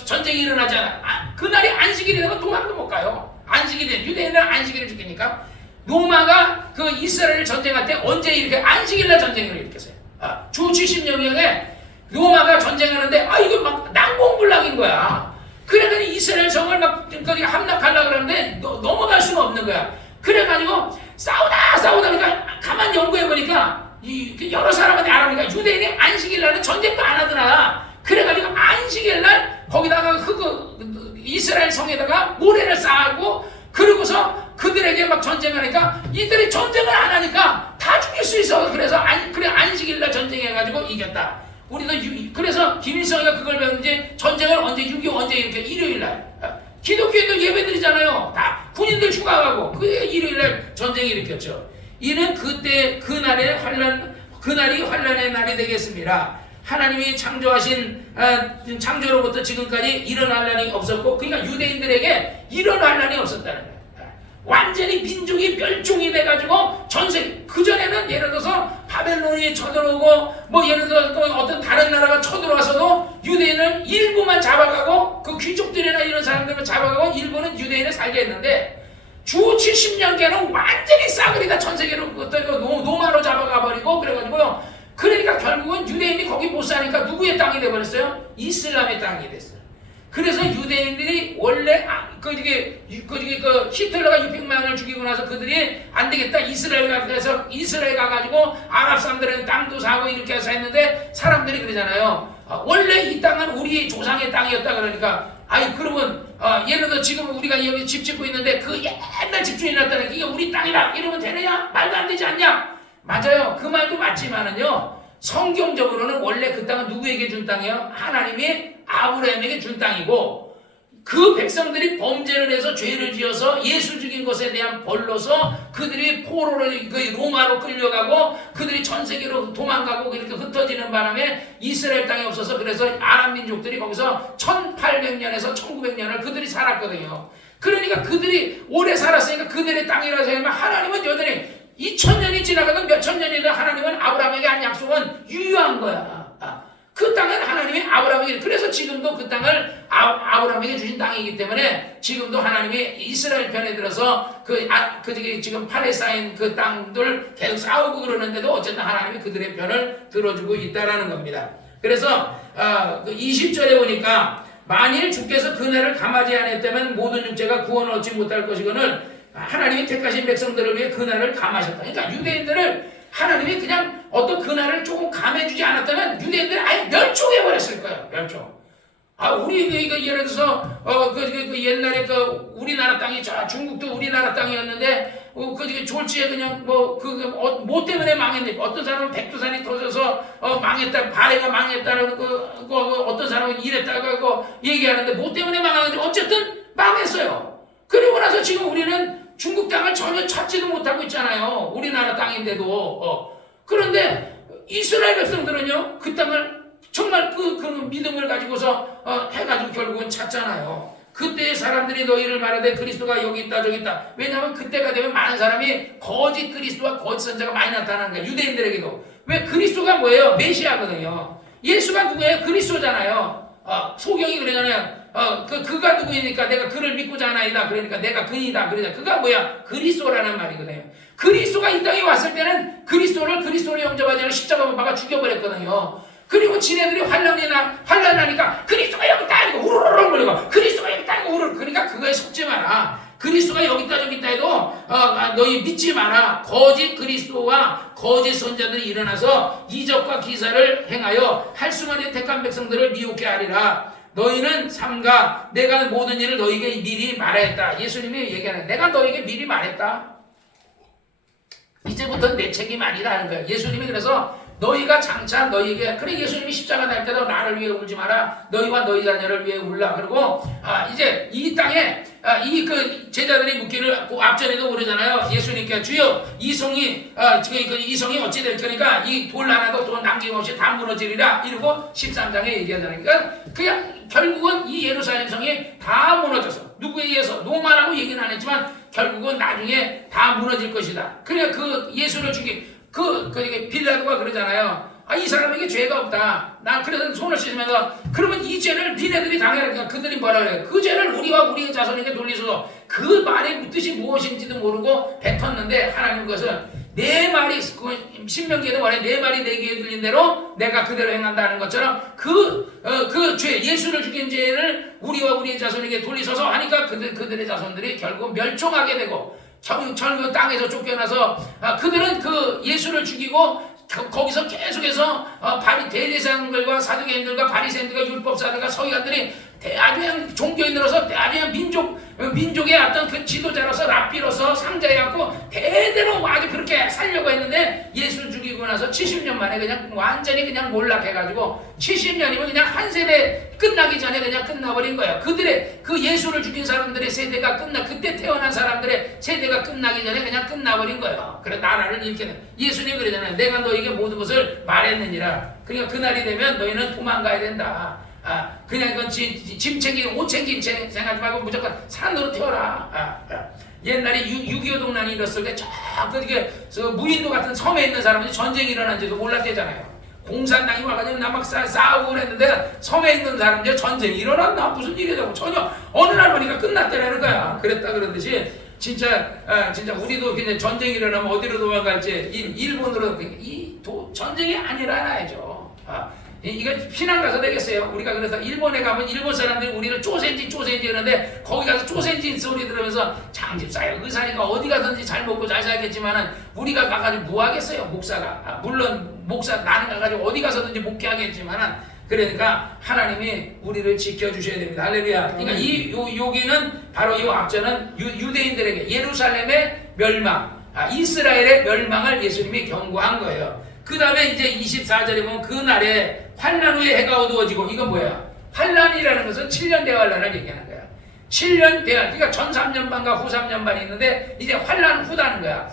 전쟁이 일어나잖아. 그날이 안식일이 되면 도망도 못 가요. 안식일이 돼. 유대인은 안식일을 지키니까 로마가 그 이스라엘 전쟁할 때 언제 이렇게 안식일날 전쟁을 일으켰어요. 주 70년경에 로마가 전쟁하는데 이거 막 난공불락인 거야. 그래가지고 이스라엘 성을 막 거기 함락하려고 그러는데 넘어갈 수가 없는 거야. 그래가지고 싸우다 그러니까 가만히 연구해보니까 여러 사람한테 알아보니까 유대인이 안식일날은 전쟁도 안 하더라. 그래가지고 안식일날 거기다가 이스라엘 성에다가 모래를 쌓고 그러고서 그들에게 막 전쟁하니까 이들이 전쟁을 안 하니까 다 죽일 수 있어. 그래서 안식일날 전쟁해가지고 이겼다. 우리도 그래서 김일성이가 그걸 배웠는지 전쟁을 언제 6.25 언제 이렇게 일요일날 기독교인들 예배드리잖아요. 다 군인들 휴가가고 그 일요일날 전쟁이 일으켰죠. 이는 그때 그날이 환란의 날이 되겠습니다. 하나님이 창조하신 창조로부터 지금까지 이런 환란이 없었고 그러니까 유대인들에게 이런 환란이 없었다는 거예요. 완전히 민족이 멸종이 돼가지고 전세 그전에는 예를 들어서 바벨론이 쳐들어오고 뭐 예를 들어서 어떤 다른 나라가 쳐들어와서도 유대인은 일부만 잡아가고 그 귀족들이나 이런 사람들만 잡아가고 일부는 유대인을 살게 했는데 주 70년계는 완전히 싸그리다 전 세계로 노마로 잡아가 버리고 그래가지고요. 그러니까 결국은 유대인이 거기 못 사니까 누구의 땅이 돼버렸어요? 이슬람의 땅이 됐어요. 그래서 유대인들이 원래 히틀러가 600만을 죽이고 나서 그들이 안 되겠다 이스라엘 가가지고 아랍 사람들은 땅도 사고 이렇게 해서 했는데 사람들이 그러잖아요. 원래 이 땅은 우리 조상의 땅이었다 그러니까 그러면 예를 들어 지금 우리가 여기 집 짓고 있는데 그 옛날 집주인이 났다는 이게 우리 땅이다 이러면 되느냐? 말도 안 되지 않냐? 맞아요. 그 말도 맞지만은요. 성경적으로는 원래 그 땅은 누구에게 준 땅이에요? 하나님이 아브라함에게 준 땅이고 그 백성들이 범죄를 해서 죄를 지어서 예수 죽인 것에 대한 벌로서 그들이 포로를 로마로 끌려가고 그들이 전 세계로 도망가고 이렇게 흩어지는 바람에 이스라엘 땅이 없어서 그래서 아랍 민족들이 거기서 1800년에서 1900년을 그들이 살았거든요. 그러니까 그들이 오래 살았으니까 그들의 땅이라서 하면 하나님은 여전히 2000년이 지나가든 몇천 년이든 하나님은 아브라함에게 한 약속은 유효한 거야. 그 땅은 하나님이 아브라함에게 그래서 지금도 그 땅을 아브라함에게 주신 땅이기 때문에 지금도 하나님이 이스라엘 편에 들어서 지금 팔레스타인 그 땅들 계속 싸우고 그러는데도 어쨌든 하나님이 그들의 편을 들어주고 있다라는 겁니다. 그래서 20절에 보니까 만일 주께서 그날을 감하지 않았다면 모든 육체가 구원을 얻지 못할 것이거늘 하나님이 택하신 백성들을 위해 그날을 감하셨다. 그러니까 유대인들을 하나님이 그냥 어떤 그날을 조금 감해주지 않았다면 유대인들이 아예 멸종해버렸을 거예요. 멸종. 우리 예를 들어서 옛날에 우리나라 땅이 중국도 우리나라 땅이었는데 졸지에 그냥 뭐 때문에 망했네. 어떤 사람은 백두산이 터져서 망했다, 발해가 망했다는 어떤 사람은 이랬다고 얘기하는데 뭐 때문에 망하는지 어쨌든 망했어요. 그리고 나서 지금 우리는 중국 땅을 전혀 찾지도 못하고 있잖아요. 우리나라 땅인데도. 그런데 이스라엘 백성들은요, 그 땅을 정말 그 믿음을 가지고서 해가지고 결국은 찾잖아요. 그때의 사람들이 너희를 말하되 그리스도가 여기 있다 저기 있다. 왜냐하면 그때가 되면 많은 사람이 거짓 그리스도와 거짓 선자가 많이 나타나는 거예요. 유대인들에게도. 왜? 그리스도가 뭐예요? 메시아거든요. 예수가 누구예요? 그리스도잖아요. 소경이 그러잖아요. 그가 누구이니까 내가 그를 믿고자 하나이다. 그러니까 내가 그이다. 그러자. 그가 뭐야? 그리스도라는 말이거든요. 그리스도가 이 땅에 왔을 때는 그리스도를 영접하지 않고 십자가에 박아 죽여버렸거든요. 그리고 지네들이 환란하니까 그리스도가 여기 있다 이러고 우르르르 거리고 그리스도가 여기 있다 이러고 우르르. 그러니까 그거에 속지 마라. 그리스도가 여기 있다 저기 있다 해도 너희 믿지 마라. 거짓 그리스도와 거짓 선자들이 일어나서 이적과 기사를 행하여 할 수만의 택한 백성들을 미혹게 하리라. 너희는 삼가 내가 모든 일을 너희에게 미리 말했다. 예수님이 얘기하는 내가 너희에게 미리 말했다. 이제부터는 내 책임 아니다 하는 거예요. 예수님이 그래서 너희가 장차 너희에게 그래 예수님이 십자가 날 때도 나를 위해 울지 마라. 너희와 너희 자녀를 위해 울라. 그리고 이제 이 땅에 이 그 제자들이 묻기를 그 앞전에도 그러잖아요. 예수님께 주여 이 성이 이 성이 어찌 될 거니까 이 돌 하나도 돈 남김없이 다 무너지리라. 이러고 13장에 얘기하잖아요. 그러니까 그냥 결국은 이 예루살렘 성이 다 무너져서 누구에 의해서 로마라고 얘기는 안 했지만 결국은 나중에 다 무너질 것이다. 그래 그 예수를 죽인 빌라도가 그러잖아요. 이 사람에게 죄가 없다. 나 그래서 손을 씻으면서 그러면 이 죄를 니네들이 당해라. 그들이 뭐라 그래요? 그 죄를 우리와 우리의 자손에게 돌리소서. 그 말의 뜻이 무엇인지도 모르고 뱉었는데 하나님 그것은 내 말이 신명기에도 말해 내 말이 내 귀에 들린 대로 내가 그대로 행한다는 것처럼 그 죄 예수를 죽인 죄를 우리와 우리의 자손에게 돌리소서 하니까 그들의 자손들이 결국 멸종하게 되고 결국 땅에서 쫓겨나서 그들은 그 예수를 죽이고 거기서 계속해서 대제사장들과 사두개인들과 바리새인들과 율법사들과 서기관들이 아주 그냥 종교인으로서 아주 그냥 민족의 어떤 그 지도자로서 랍비로서 상자해갖고 대대로 아주 그렇게 살려고 했는데 예수를 죽이고 나서 70년 만에 그냥 완전히 그냥 몰락해가지고 70년이면 그냥 한 세대 끝나기 전에 그냥 끝나버린 거예요. 그들의 그 예수를 죽인 사람들의 세대가 그때 태어난 사람들의 세대가 끝나기 전에 그냥 끝나버린 거예요. 그래 나라를 일으키는 예수님이 그러잖아요. 내가 너에게 모든 것을 말했느니라. 그러니까 그날이 되면 너희는 도망가야 된다. 그냥 이건 짐 챙기고 옷 챙긴 생각하지 말고 무조건 산으로 튀어라. 옛날에 6.25 동란이 일었을 때 저 무인도 같은 섬에 있는 사람들이 전쟁이 일어난지도 몰랐대잖아요. 공산당이 와가지고 막 싸우고 그랬는데 섬에 있는 사람들 전쟁이 일어났나 무슨 일이 되고 전혀 어느 날 보니까 끝났다라는 거야. 그랬다 그러듯이 진짜 우리도 그냥 전쟁이 일어나면 어디로 도망갈지 일본으로 전쟁이 아니라야죠. 이거 피난 가서 되겠어요. 우리가 그래서 일본에 가면 일본 사람들이 우리를 쪼센지 이러는데 거기 가서 쪼센지 소리 들으면서 장집사요 의사니까 어디 가든지 잘 먹고 잘 살겠지만은 우리가 가가지고 뭐 하겠어요 목사가. 물론 목사 나는 가가지고 어디 가서든지 목회하겠지만은 그러니까 하나님이 우리를 지켜주셔야 됩니다. 할렐루야. 그러니까 여기는 바로 이 앞전은 유대인들에게 예루살렘의 멸망, 이스라엘의 멸망을 예수님이 경고한 거예요. 그 다음에 이제 24절에 보면 그날에 환란 후에 해가 어두워지고 이건 뭐야? 환란이라는 것은 7년 대환란을 얘기하는 거야. 7년 대환, 그러니까 전 3년반과 후 3년반이 있는데 이제 환란 후라는 거야.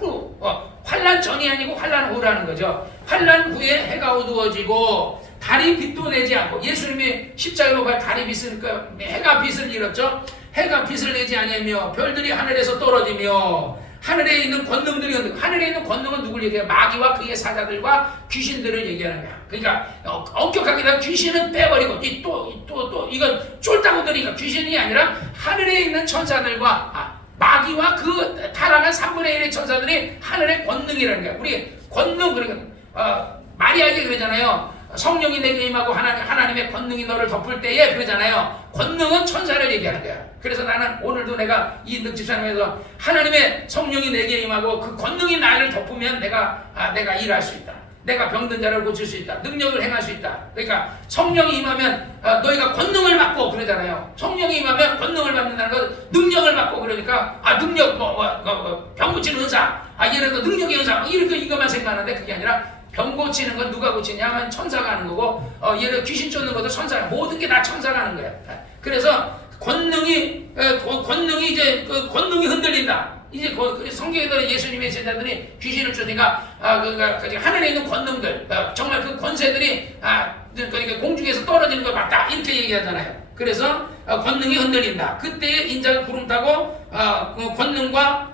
환란 전이 아니고 환란 후라는 거죠. 환란 후에 해가 어두워지고 달이 빛도 내지 않고 예수님이 십자가로 갈 달이 빛을 해가 빛을 잃었죠. 해가 빛을 내지 아니하며 별들이 하늘에서 떨어지며 하늘에 있는 권능들이 하늘에 있는 권능은 누굴 얘기해요? 마귀와 그의 사자들과 귀신들을 얘기하는 거야. 그러니까 엄격하게 되면 귀신은 빼버리고 또 이건 쫄다고 들으니까 귀신이 아니라 하늘에 있는 천사들과 마귀와 그 타락한 3분의 1의 천사들이 하늘의 권능이라는 거야. 우리 권능 그러니까 마리아에게 그러잖아요. 성령이 내게 임하고 하나님의 권능이 너를 덮을 때에 그러잖아요. 권능은 천사를 얘기하는 거야. 그래서 나는 오늘도 내가 이 늑집사님에서 하나님의 성령이 내게 임하고 그 권능이 나를 덮으면 내가 일할 수 있다. 내가 병든 자를 고칠 수 있다. 능력을 행할 수 있다. 그러니까 성령이 임하면 너희가 권능을 받고 그러잖아요. 성령이 임하면 권능을 받는다는 것, 능력을 받고 그러니까 능력 병 고치는 은사, 예를 들어 능력의 은사 이렇게 이것만 생각하는데 그게 아니라 병 고치는 건 누가 고치냐 하면 천사가 하는 거고 예를 들어 귀신 쫓는 것도 천사가 모든 게 다 천사가 하는 거야. 그래서 권능이 이제 그 권능이 흔들린다. 이제 성경에도 예수님의 제자들이 귀신을 쫓으니까 하늘에 있는 권능들 정말 그 권세들이 그러니까 공중에서 떨어지는 거 맞다 이렇게 얘기하잖아요. 그래서 권능이 흔들린다. 그때에 인자가 구름 타고 권능과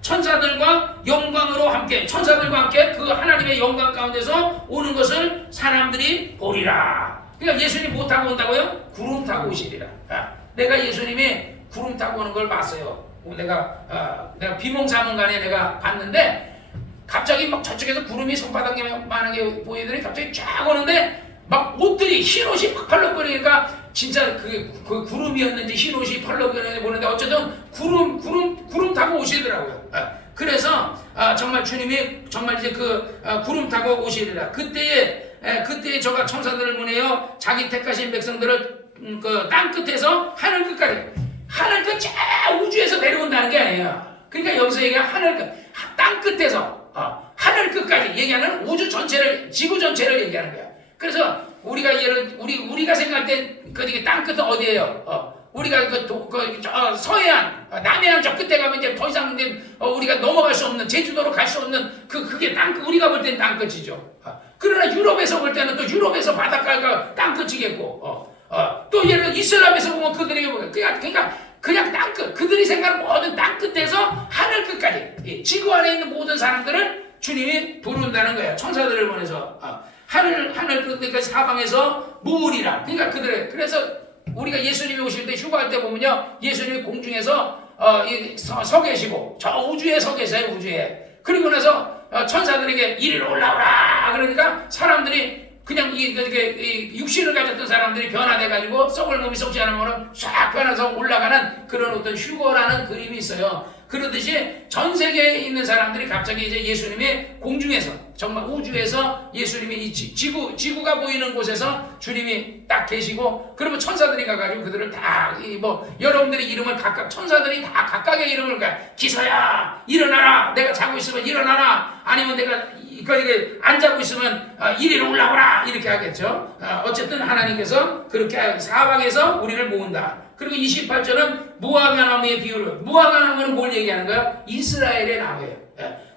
천사들과 영광으로 함께 천사들과 함께 그 하나님의 영광 가운데서 오는 것을 사람들이 보리라. 그러니까 예수님 뭐 타고 온다고요? 구름 타고 오시리라. 내가 예수님이 구름 타고 오는 걸 봤어요. 내가 비몽사몽간에 내가 봤는데 갑자기 막 저쪽에서 구름이 손바닥만하게 보이더니 갑자기 쫙 오는데 막 옷들이 흰 옷이 팍 펄럭거리니까 진짜 그 구름이었는지 흰 옷이 펄럭거리는지 모르는데 어쨌든 구름 타고 오시더라고요. 그래서 정말 주님이 정말 이제 구름 타고 오시리라. 그때에 저가 천사들을 보내어 자기 택하신 백성들을 그 땅 끝에서 하늘 끝까지 하늘 끝 우주에서 내려온다는 게 아니에요. 그러니까 여기서 얘기하는 하늘 끝, 땅 끝에서 하늘 끝까지 얘기하는 우주 전체를 지구 전체를 얘기하는 거야. 그래서 우리가 생각할 때 그 땅 끝은 어디예요? 우리가 저 서해안, 남해안 저 끝에 가면 이제 더 이상 이제 우리가 넘어갈 수 없는 제주도로 갈 수 없는 그게 우리가 볼 때는 땅 끝이죠. 그러나 유럽에서 볼 때는 또 유럽에서 바닷가가 땅 끝이겠고, 또 예를 들어 이슬람에서 보면 그들에게 뭐야? 그러니까 그냥 땅 끝, 그들이 생각하는 모든 땅 끝에서 하늘 끝까지 지구 안에 있는 모든 사람들을 주님이 부른다는 거예요. 천사들을 보내서 하늘 끝까지 사방에서 모으리라. 그러니까 그래서 우리가 예수님이 오실 때 휴가할 때 보면요, 예수님이 공중에서 서 계시고 저 우주에 서 계세요. 우주에. 그리고 나서 천사들에게 이리로 올라오라. 그러니까 사람들이 그냥 이 육신을 가졌던 사람들이 변화돼가지고 썩을 놈이 썩지 않으면 쫙 변해서 올라가는 그런 어떤 휴거라는 그림이 있어요. 그러듯이 전 세계에 있는 사람들이 갑자기 이제 예수님이 공중에서 정말 우주에서 예수님이 지구가 보이는 곳에서 주님이 딱 계시고 그러면 천사들이 가가지고 그들을 다 여러분들의 이름을 각각 천사들이 다 각각의 이름을 기서야 일어나라. 내가 자고 있으면 일어나라. 아니면 내가 안 자고 있으면 이리로 올라오라 이렇게 하겠죠. 어쨌든 하나님께서 그렇게 사방에서 우리를 모은다. 그리고 28절은 무화과나무의 비유를, 무화과나무는 뭘 얘기하는 거야? 이스라엘의 나무예요.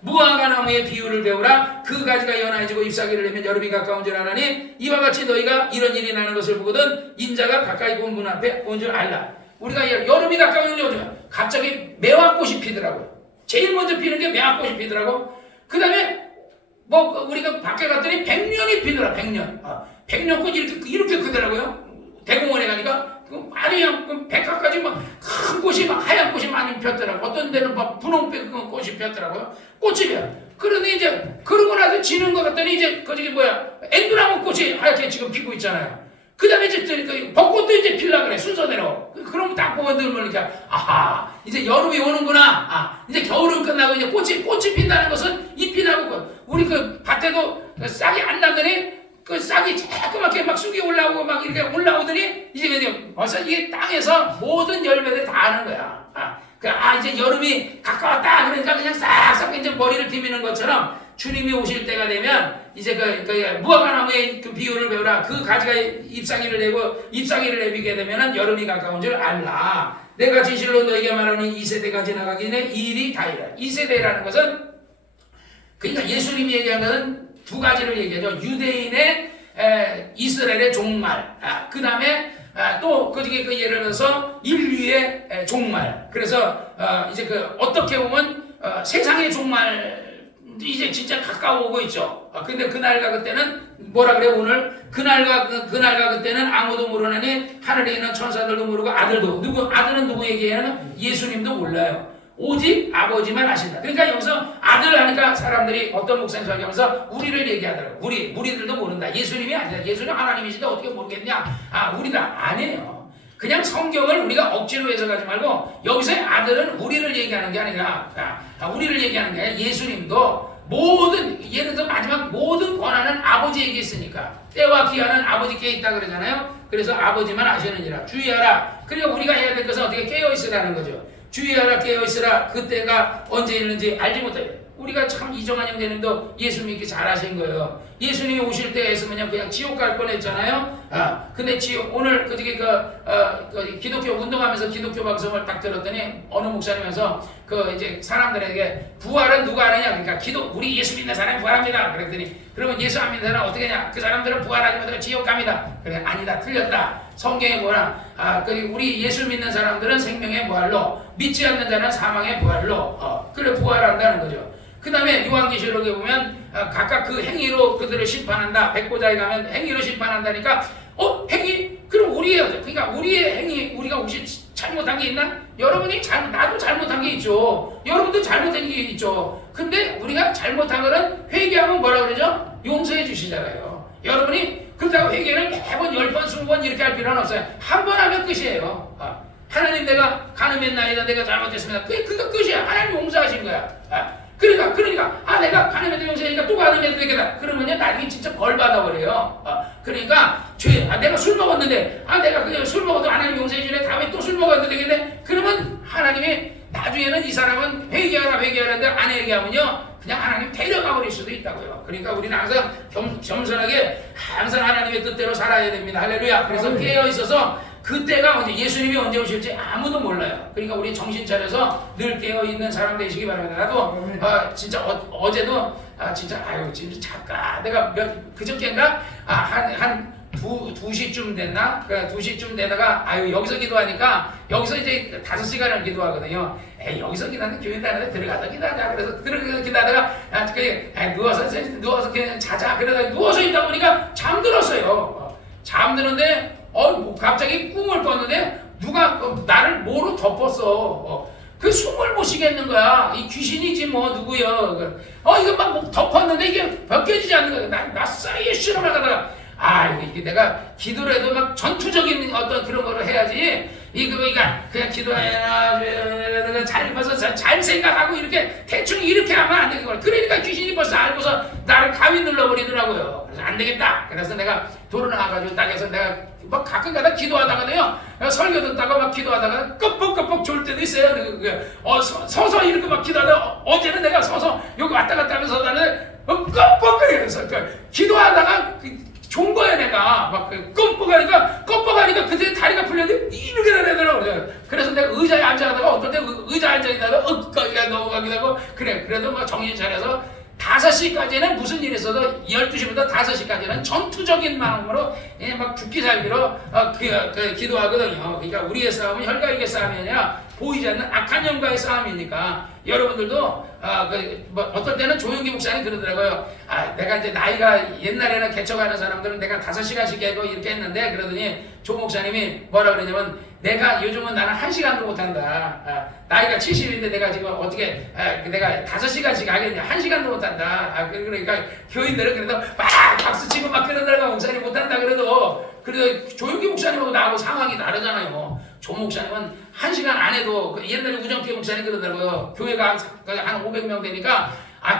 무화과나무의 비유를 배우라. 그 가지가 연하여지고 잎사귀를 내면 여름이 가까운 줄 아나니 이와 같이 너희가 이런 일이 나는 것을 보거든 인자가 가까이 본 문 앞에 온 줄 알라. 우리가 여름이 가까운 줄 알면 갑자기 매화꽃이 피더라고요. 제일 먼저 피는 게 매화꽃이 피더라고. 그 다음에 우리가 밖에 갔더니 백년이 피더라. 백년꽃이 이렇게 크더라고요. 대공원에 가니까 아니 백화까지 큰 꽃이 하얀 꽃이 많이 폈더라고. 어떤 데는 분홍빛 꽃이 폈더라고요. 꽃이 펴. 그런데 이제 그러고 나서 지는 것 같더니 이제 엔두나무 꽃이 하얗게 지금 피고 있잖아요. 그 다음에 이제 벚꽃도 이제 필라 그래. 순서대로. 그럼 딱 보면 이렇게 아하 이제 여름이 오는구나. 이제 겨울은 끝나고 이제 꽃이 핀다는 것은 잎이 나고 우리 밭에도 싹이 안 나더니 그 싹이 조그맣게 막 쑥이 올라오고 막 이렇게 올라오더니 이제 벌써 이게 땅에서 모든 열매들 다 하는 거야. 이제 여름이 가까웠다. 그러니까 그냥 싹싹 이제 머리를 디미는 것처럼 주님이 오실 때가 되면 이제 무화과나무의 그 비유를 배우라. 그 가지가 잎사귀를 내고 잎사귀를 내비게 되면은 여름이 가까운 줄 알라. 내가 진실로 너에게 말하니 이 세대가 지나가기는 이 일이 다이라. 이 세대라는 것은 그러니까 예수님이 얘기하는 것은 두 가지를 얘기하죠. 유대인의 이스라엘의 종말, 그 다음에 또 예를 들어서 인류의 종말. 그래서 이제 어떻게 보면 세상의 종말 이제 진짜 가까워오고 있죠. 근데 그날과 그때는 뭐라 그래요? 오늘 그날과 그때는 아무도 모르나니 하늘에 있는 천사들도 모르고 아들은 누구에게 얘기하는 예수님도 몰라요. 오직 아버지만 아신다. 그러니까 여기서 아들 하니까 사람들이 어떤 목사님 설교하면서 우리를 얘기하더라고요. 우리들도 모른다. 예수님이 아니다. 예수님 하나님이시다. 어떻게 모르겠냐? 우리가 아니에요. 그냥 성경을 우리가 억지로 해석하지 말고 여기서의 아들은 우리를 얘기하는 게 아니라 우리를 얘기하는 게 아니라 예수님도 예를 들어 마지막 모든 권한은 아버지에게 있으니까 때와 기한은 아버지께 있다 그러잖아요. 그래서 아버지만 아시느니라. 주의하라. 그러니까 우리가 해야 될 것은 어떻게 깨어있으라는 거죠. 주의하라 깨어있으라. 그때가 언제 있는지 알지 못해요. 우리가 참 이정환 형제님도 예수 믿기 잘하신 거예요. 예수님이 오실 때 했으면 그냥 지옥 갈 뻔했잖아요. 근데 오늘 그저께 그 기독교 운동하면서 기독교 방송을 딱 들었더니 어느 목사님에서 그 이제 사람들에게 부활은 누가 하느냐, 그러니까 우리 예수 믿는 사람이 부활합니다. 그랬더니 그러면 예수 안 믿는 사람은 어떻게 하냐? 그 사람들은 부활하지 못하고 지옥 갑니다. 그래, 아니다, 틀렸다. 성경에 뭐라? 그리고 우리 예수 믿는 사람들은 생명의 부활로, 믿지 않는 자는 사망의 부활로, 그래 부활한다는 거죠. 그 다음에 요한계시록에 보면 각각 그 행위로 그들을 심판한다. 백보자에 가면 행위로 심판한다니까 행위? 그럼 그러니까 우리의 행위, 우리가 혹시 잘못한 게 있나? 여러분이 나도 잘못한 게 있죠. 여러분도 잘못한 게 있죠. 근데 우리가 잘못한 거는 회개하면 뭐라 그러죠? 용서해 주시잖아요. 여러분이 그렇다고 회개를 매번 10번, 20번 이렇게 할 필요는 없어요. 한 번 하면 끝이에요. 하나님, 내가 가늠했나이다, 내가 잘못했습니다. 그거 끝이야. 하나님 용서하신 거야. 그러니까 내가 가늠해도 용서하니까 또 가늠해도 되겠다. 그러면요 나중에 진짜 벌 받아버려요. 그러니까 내가 술 먹었는데 내가 그냥 술 먹어도 하나님 용서해 주네. 다음에 또 술 먹어도 되겠네. 그러면 하나님이 나중에는 이 사람은 회개하라는데 안 회개하면요 그냥 하나님 데려가 버릴 수도 있다고요. 그러니까 우리는 항상 겸손하게 항상 하나님의 뜻대로 살아야 됩니다. 할렐루야. 그래서 깨어 있어서 그때가 언제, 예수님이 언제 오실지 아무도 몰라요. 그러니까 우리 정신 차려서 늘 깨어 있는 사람 되시기 바랍니다. 나도 진짜 어제도 진짜 진짜 잠깐 내가 그저께인가 한 2시쯤 됐나? 2시쯤 되다가 여기서 기도하니까 여기서 이제 5시간을 기도하거든요. 여기서 기도하는데 교회 다니는데 들어가서 기도하자. 그래서 들어가서 기도하다가 누워서 그냥 자자. 그러다가 누워서 있다 보니까 잠들었어요. 잠드는데 갑자기 꿈을 꿨는데 누가 나를 뭐로 덮었어. 그 숨을 못 쉬겠는 거야. 이 귀신이지 뭐 누구여. 이거 막 덮었는데 이게 벗겨지지 않는 거야. 나 사이에 쉬러 나가다가 이게 내가 기도를 해도 막 전투적인 어떤 그런 거를 해야지. 그냥 기도해야 잘 봐서 잘 생각하고 이렇게 대충 이렇게 하면 안 되는 거야. 그러니까 귀신이 벌써 알고서 나를 가위 눌러버리더라고요. 그래서 안 되겠다. 그래서 내가 도로 나가가지고 땅에서 내가 막 가끔가다 기도하다가도요. 설교 듣다가 막 기도하다가 끄뻑끄뻑 졸 때도 있어요. 서서 이렇게 막 기도하다가 어제는 내가 서서 여기 왔다 갔다 하면서 나는 끄뻑거리면서 기도하다가 좋은 거야 내가 막 껌뻑하니까 그때 다리가 풀렸는데 이렇게 되더라고요. 그래서 내가 의자에 앉아가다가 어떨 때 의자에 앉아있다가 거기가 넘어가기도 하고 그래도 막 정신 차려서 5시까지는 무슨 일이 있어도 12시부터 5시까지는 전투적인 마음으로 막 죽기 살기로 기도하거든요. 그러니까 우리의 싸움은 혈과 육의 싸움이 아니라 보이지 않는 악한 영과의 싸움이니까 여러분들도 어떨 때는 조용기 목사님 그러더라고요. 내가 이제 나이가 옛날에는 개척하는 사람들은 내가 5시간씩 하고 이렇게 했는데 그러더니 조 목사님이 뭐라 그러냐면 내가 요즘은 나는 1시간도 못한다. 나이가 70인데 내가 지금 어떻게 내가 5시간씩 하겠냐. 1시간도 못한다. 그러니까 교인들은 그래도 막 박수치고 막 그러더라고. 목사님 못한다 그래도 조용기 목사님하고 나하고 상황이 다르잖아요. 조 목사님은 1시간 안 해도 옛날에 우정기 목사님 그러더라고요. 교회가 한 500명 되니까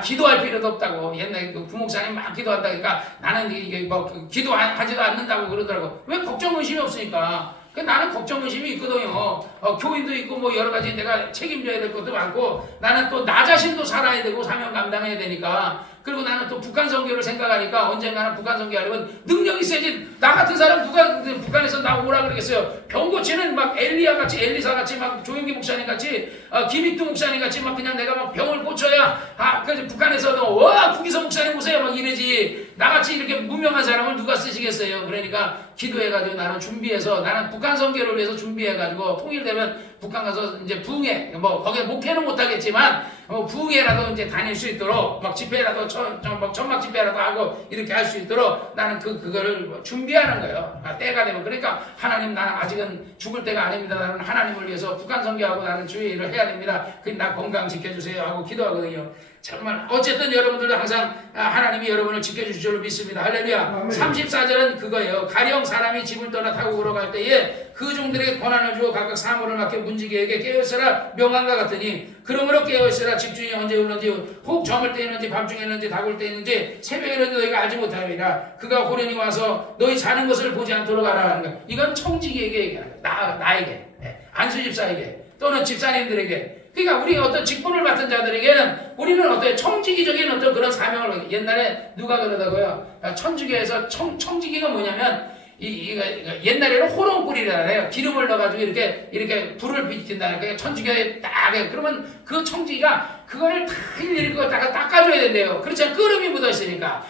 기도할 필요도 없다고. 옛날에 그 부목사님 막 기도한다. 그러니까 나는 이게 기도하지도 않는다고 그러더라고. 왜 걱정 의심이 없으니까. 나는 걱정 의심이 있거든요. 교인도 있고 뭐 여러 가지 내가 책임져야 될 것도 많고 나는 또 나 자신도 살아야 되고 사명 감당해야 되니까. 그리고 나는 또 북한 선교를 생각하니까 언젠가는 북한 선교하려면 능력이 있어야지. 나 같은 사람 누가 북한에서 나오라 그러겠어요. 병 고치는 막 엘리사 같이 막 조용기 목사님 같이 김익두 목사님 같이 막 그냥 내가 막 병을 고쳐야 그래서 북한에서도 구기성 목사님 오세요 막 이러지. 나같이 이렇게 무명한 사람을 누가 쓰시겠어요. 그러니까 기도해가지고 나는 준비해서 나는 북한 선교를 위해서 준비해가지고 통일되면 북한 가서 이제 부흥회 거기에 목회는 못하겠지만 부흥회라도 이제 다닐 수 있도록 막 집회라도 천막 집회라도 하고 이렇게 할 수 있도록 나는 그거를 준비하는 거예요. 때가 되면. 그러니까 하나님 나는 아직은 죽을 때가 아닙니다. 나는 하나님을 위해서 북한 선교하고 나는 주의 일을 해야 됩니다. 나 건강 지켜주세요 하고 기도하거든요. 정말 어쨌든 여러분들도 항상 하나님이 여러분을 지켜주실 줄 믿습니다. 할렐루야. 34절은 그거예요. 가령 사람이 집을 떠나 타고 걸어갈 때에 그 종들에게 권한을 주어 각각 사물을 맡겨 문지기에게 깨어있으라 명한과 같으니 그러므로 깨어있으라. 집중이 언제 오는지 혹 저물 때 있는지 밤중에 있는지 다굴 때 있는지 새벽에 있는지 너희가 알지 못하리라. 그가 호련히 와서 너희 자는 것을 보지 않도록 하라 하는 거야. 이건 청지기에게 얘기하는 거야. 나에게 안수 집사에게 또는 집사님들에게 그러니까 우리가 어떤 직분을 맡은 자들에게는 우리는 어떤 청지기적인 어떤 그런 사명을 받게. 옛날에 누가 그러다고요? 천주교에서 청지기가 뭐냐면 이거 옛날에는 호롱불이라 해요. 기름을 넣어가지고 이렇게 불을 비친다. 그러니까 천주교에 딱 해. 그러면 그 청지기가 그거를 다 일일이 그거다가 닦아줘야 된대요. 그렇지 않으면 끓음이 묻어있으니까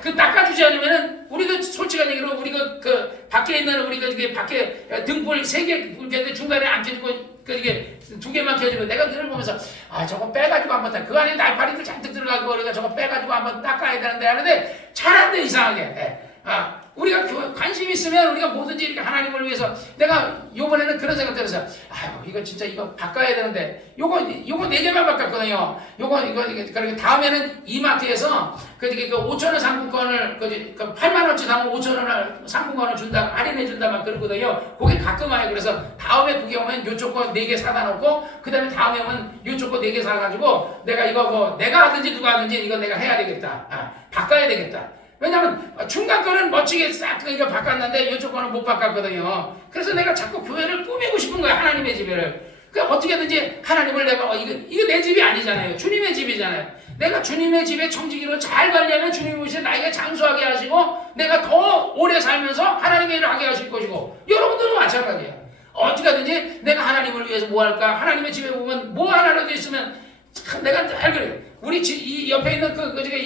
그 닦아주지 않으면은 우리도 솔직한 얘기로 우리가 그 밖에 있는 우리가 이게 밖에 등불 3개 불 중간에 안 켜지고 이게 2개만 켜지고 내가 늘 보면서 저거 빼가지고 한번 그 안에 날파리들 잔뜩 들어가고 그러니까 저거 빼가지고 한번 닦아야 되는데 하는데 잘 안 돼 이상하게. 우리가 관심 있으면 우리가 뭐든지 이렇게 하나님을 위해서 내가 요번에는 그런 생각 들어서 이거 진짜 이거 바꿔야 되는데 요거 4개만 바꿨거든요. 그리고 다음에는 이마트에서 그 5,000원 상품권을 8만원치 사면 5,000원을 상품권을 준다 할인해 준다 막 그러거든요. 그게 가끔 와요. 그래서 다음에 그게 오면 요쪽 거 4개 사다 놓고 그 다음에 다음에 오면 요쪽 거 4개 사가지고 내가 이거 내가 하든지 누가 하든지 이거 내가 해야 되겠다. 바꿔야 되겠다. 왜냐면 중간 거는 멋지게 싹 이거 바꿨는데 이쪽 거는 못 바꿨거든요. 그래서 내가 자꾸 교회를 꾸미고 싶은 거야. 하나님의 집을. 그러니까 어떻게든지 하나님을 내가 이거 내 집이 아니잖아요. 주님의 집이잖아요. 내가 주님의 집에 청지기로 잘 관리하면 주님이 오셔서 나에게 장수하게 하시고 내가 더 오래 살면서 하나님의 일을 하게 하실 것이고 여러분들도 마찬가지예요. 어떻게든지 내가 하나님을 위해서 뭐 할까? 하나님의 집에 보면 뭐 하나라도 있으면 참 내가 잘 그래요. 우리 이 옆에 있는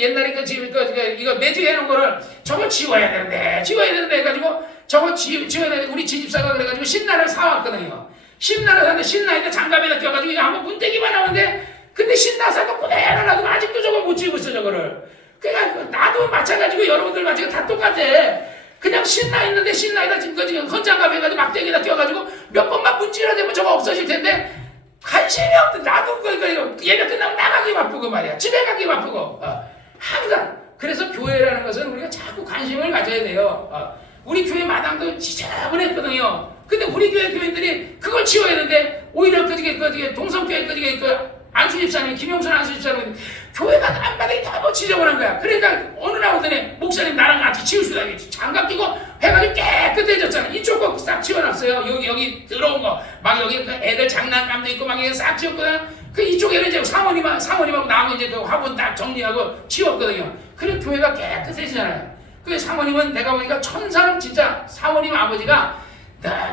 옛날에 지금 이거 매직해 놓은 거를 저걸 지워야 되는데 해가지고 저거 지워야 되는데 우리 지집사가 그래가지고 신라를 사왔거든요. 신라를 샀는데 신라에다 장갑에다 껴가지고 이거 한번 문대기만 하는데 근데 신라 사도 그대로 놔두고 아직도 저걸 못 지우고 있어 저거를. 그러니까 나도 마찬가지고 여러분들 마찬가지고 다 똑같아. 그냥 신라 있는데 신라에다 지금 헌장갑 해가지고 막대기에다 껴가지고 몇 번만 문지르려 되면 저거 없어질 텐데 관심이 없대. 나도 예배 끝나고 나가기 바쁘고 말이야. 집에 가기 바쁘고 항상. 그래서 교회라는 것은 우리가 자꾸 관심을 가져야 돼요. 우리 교회 마당도 지저분했거든요. 근데 우리 교회 교인들이 그걸 치워야 되는데 오히려 동성교회 안수집사님 김용순 안수집사님 교회가 안바닥이 너무 지저분한 거야. 그러니까 어느 날 오더니 목사님 나랑 같이 치우시다. 장갑 끼고 해가지고 깨끗해졌잖아. 이쪽 거 싹 치워놨어요. 여기 들어온 거 막 여기 애들 장난감도 있고 막 이거 싹 치웠거든. 그 이쪽에는 이제 사모님하고 나하고 이제 그 화분 딱 정리하고 치웠거든요. 그래 교회가 깨끗해지잖아요. 그 사모님은 내가 보니까 천사는 진짜 사모님 아버지가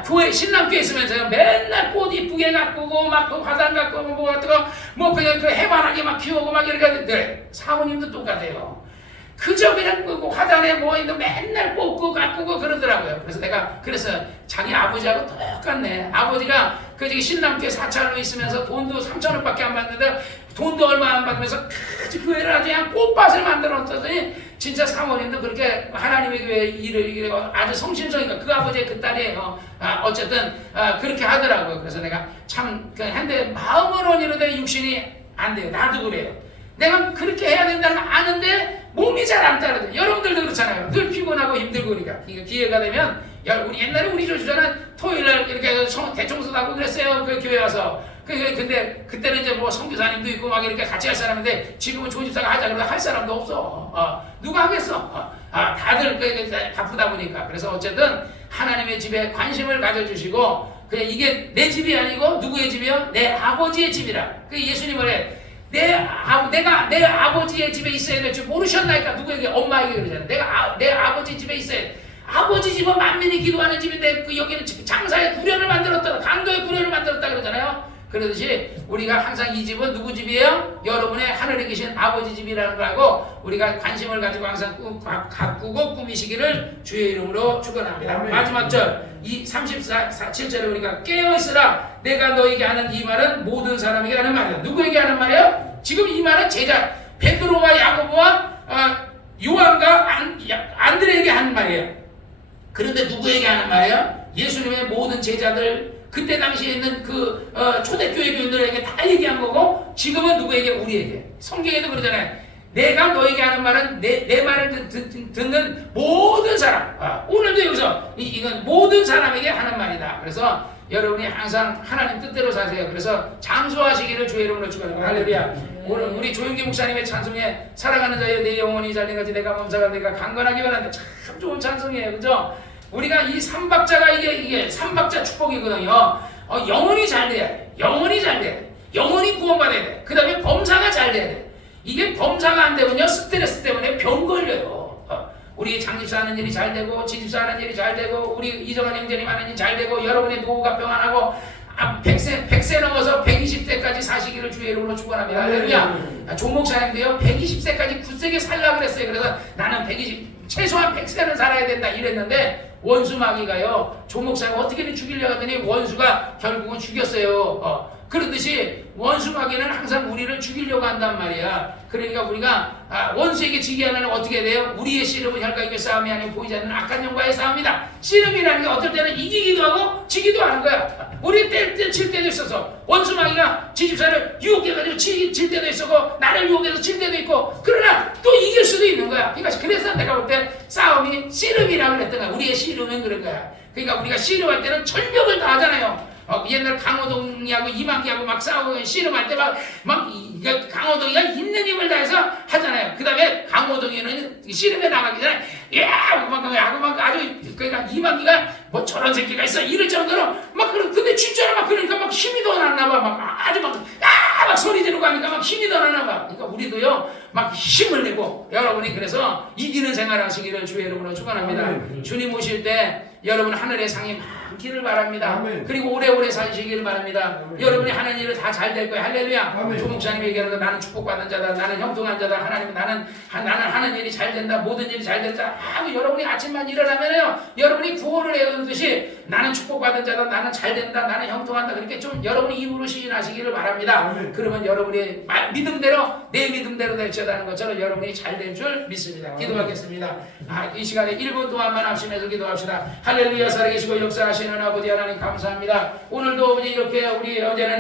교회 신랑교회 있으면서 맨날 꽃 이쁘게 가꾸고 막 그 화단 가꾸고 뭐 같은 거 뭐 그냥 그 해바라기 막 키우고 막 이렇게 하는데 사모님도 똑같아요. 그저 그냥 그 화단에 뭐 있는 맨날 뽑고 가꾸고 그러더라고요. 그래서 자기 아버지하고 똑같네. 아버지가 그 신랑교회 사찰로 있으면서 돈도 3,000원밖에 안 받는데 돈도 얼마 안 받으면서 그 교회를 아주 그냥 꽃밭을 만들어 놨더니 진짜 사모님도 그렇게 하나님의 교회 일을 아주 성심성이니까 그 아버지의 그 딸이에요. 어쨌든 그렇게 하더라고요. 그래서 내가 참 한데 마음으로는 이러되 육신이 안 돼요. 나도 그래요. 내가 그렇게 해야 된다는 거 아는데 몸이 잘 안 따라요. 여러분들도 그렇잖아요. 늘 피곤하고 힘들고 그러니까 기회가 되면 우리 옛날에 우리 조주자는 토요일날 이렇게 대청소도 하고 그랬어요. 그 교회 와서. 근데 그때는 이제 뭐 선교사님도 있고 막 이렇게 같이 할 사람인데 지금은 조집사가 하자 그러다 할 사람도 없어. 누가 하겠어? 다들 바쁘다 보니까. 그래서 어쨌든 하나님의 집에 관심을 가져주시고 그냥 이게 내 집이 아니고 누구의 집이요? 내 아버지의 집이라. 그 예수님을 해. 내가 내 아버지의 집에 있어야 될 줄 모르셨나이까? 누구에게? 엄마에게 그러잖아요. 내 아버지 집에 있어야 돼. 아버지 집은 만민이 기도하는 집인데 여기는 장사의 구련을 만들었다. 강도의 구련을 만들었다 그러잖아요. 그러듯이 우리가 항상 이 집은 누구 집이에요? 여러분의 하늘에 계신 아버지 집이라는 거라고 우리가 관심을 가지고 항상 가꾸고 꾸미시기를 주의 이름으로 축원합니다. 마지막 절 7절에 우리가 깨어있으라. 내가 너에게 하는 이 말은 모든 사람에게 하는 말이야. 누구에게 하는 말이에요? 지금 이 말은 제자 베드로와 야고보와 요한과 안드레에게 하는 말이에요. 그런데 누구에게 하는 말이에요? 예수님의 모든 제자들 그때 당시에 있는 그 초대교회 교인들에게 다 얘기한 거고 지금은 누구에게? 우리에게. 성경에도 그러잖아요. 내가 너에게 하는 말은 내 말을 듣는 모든 사람. 오늘도 여기서 이건 모든 사람에게 하는 말이다. 그래서 여러분이 항상 하나님 뜻대로 사세요. 그래서 장수하시기를 주의 이름으로 축원합니다. 할렐루야. 오늘 우리 조용기 목사님의 찬송에 살아가는 자여 내 영혼이 잘린같이 내가 몸사가 내가 강건하기 바란다. 참 좋은 찬송이에요. 그죠? 우리가 이 삼박자가 이게 삼박자 축복이거든요. 영혼이 잘 돼. 영혼이 잘 돼. 영원히 구원받아야 돼. 그 다음에 범사가 잘 돼야 돼. 이게 범사가 안 되면요, 스트레스 때문에 병 걸려요. 우리 장집사 하는 일이 잘 되고, 지집사 하는 일이 잘 되고, 우리 이정환 형제님 하는 일이 잘 되고, 여러분의 노후가 평안하고, 100세 넘어서 120세까지 사시기를 주의 이름으로 축원합니다. 할렐루야. 조 목사님도요, 120세까지 굳세게 살라고 그랬어요. 그래서 나는 최소한 100세는 살아야 된다 이랬는데, 원수 마귀가요, 조 목사가 어떻게든 죽이려고 하더니 원수가 결국은 죽였어요. 그러듯이 원수 마귀는 항상 우리를 죽이려고 한단 말이야. 그러니까 우리가 원수에게 지게 하려면 어떻게 돼요? 우리의 씨름은 혈과 육의 싸움이 아니고 보이지 않는 악한 영과의 싸움이다. 씨름이라는 게 어떨 때는 이기기도 하고 지기도 하는 거야. 우리 칠 때도 있어서 원수 마귀가 지집사를 유혹해가지고 칠 때도 있었고, 나를 유혹해서 칠 때도 있고, 그러나 또 이길 수도 있는 거야. 그러니까 그래서 내가 볼 때 싸움이 씨름이라고 그랬던 거야. 우리의 씨름은 그런 거야. 그러니까 우리가 씨름할 때는 전력을 다하잖아요. 옛날 강호동이하고 이만기하고 막 싸우고 씨름할 때 막 강호동이가 있는 힘을 다해서 하잖아요. 그 다음에 강호동이는 씨름에 나가기 전에 막 아주 그러니까 이만기가 뭐 저런 새끼가 있어 이럴 정도로 막 근데 진짜로 막 그러니까 막 힘이 더 났나 봐. 막 아주 막 소리 지르고 하니까 막 힘이 더 나나 봐. 그러니까 우리도요 막 힘을 내고 여러분이 그래서 이기는 생활 하시기를 주의 이름으로 축원합니다. 주님 오실 때 여러분 하늘의 상이 많기를 바랍니다. 아멘. 그리고 오래오래 사시기를 바랍니다. 아멘. 여러분이 하는 일을 다 잘 될 거예요. 할렐루야. 아멘. 조 목사님이 얘기하는 거 나는 축복받은 자다. 나는 형통한 자다. 하나님 나는 하는 일이 잘 된다. 모든 일이 잘 된다. 여러분이 아침만 일어나면요. 여러분이 구원을 해오듯이 나는 축복받은 자다. 나는 잘 된다. 나는 형통한다. 그렇게 좀 여러분이 입으로 시인하시기를 바랍니다. 아멘. 그러면 여러분이 믿음대로 내 믿음대로 될지어다는 것처럼 여러분이 잘 될 줄 믿습니다. 기도하겠습니다. 이 시간에 1분 동안만 합심해서 기도합시다. 할렐루야. 살아계시고 역사하시는 아버지 하나님 감사합니다. 오늘도 아버지 이렇게 우리 어제는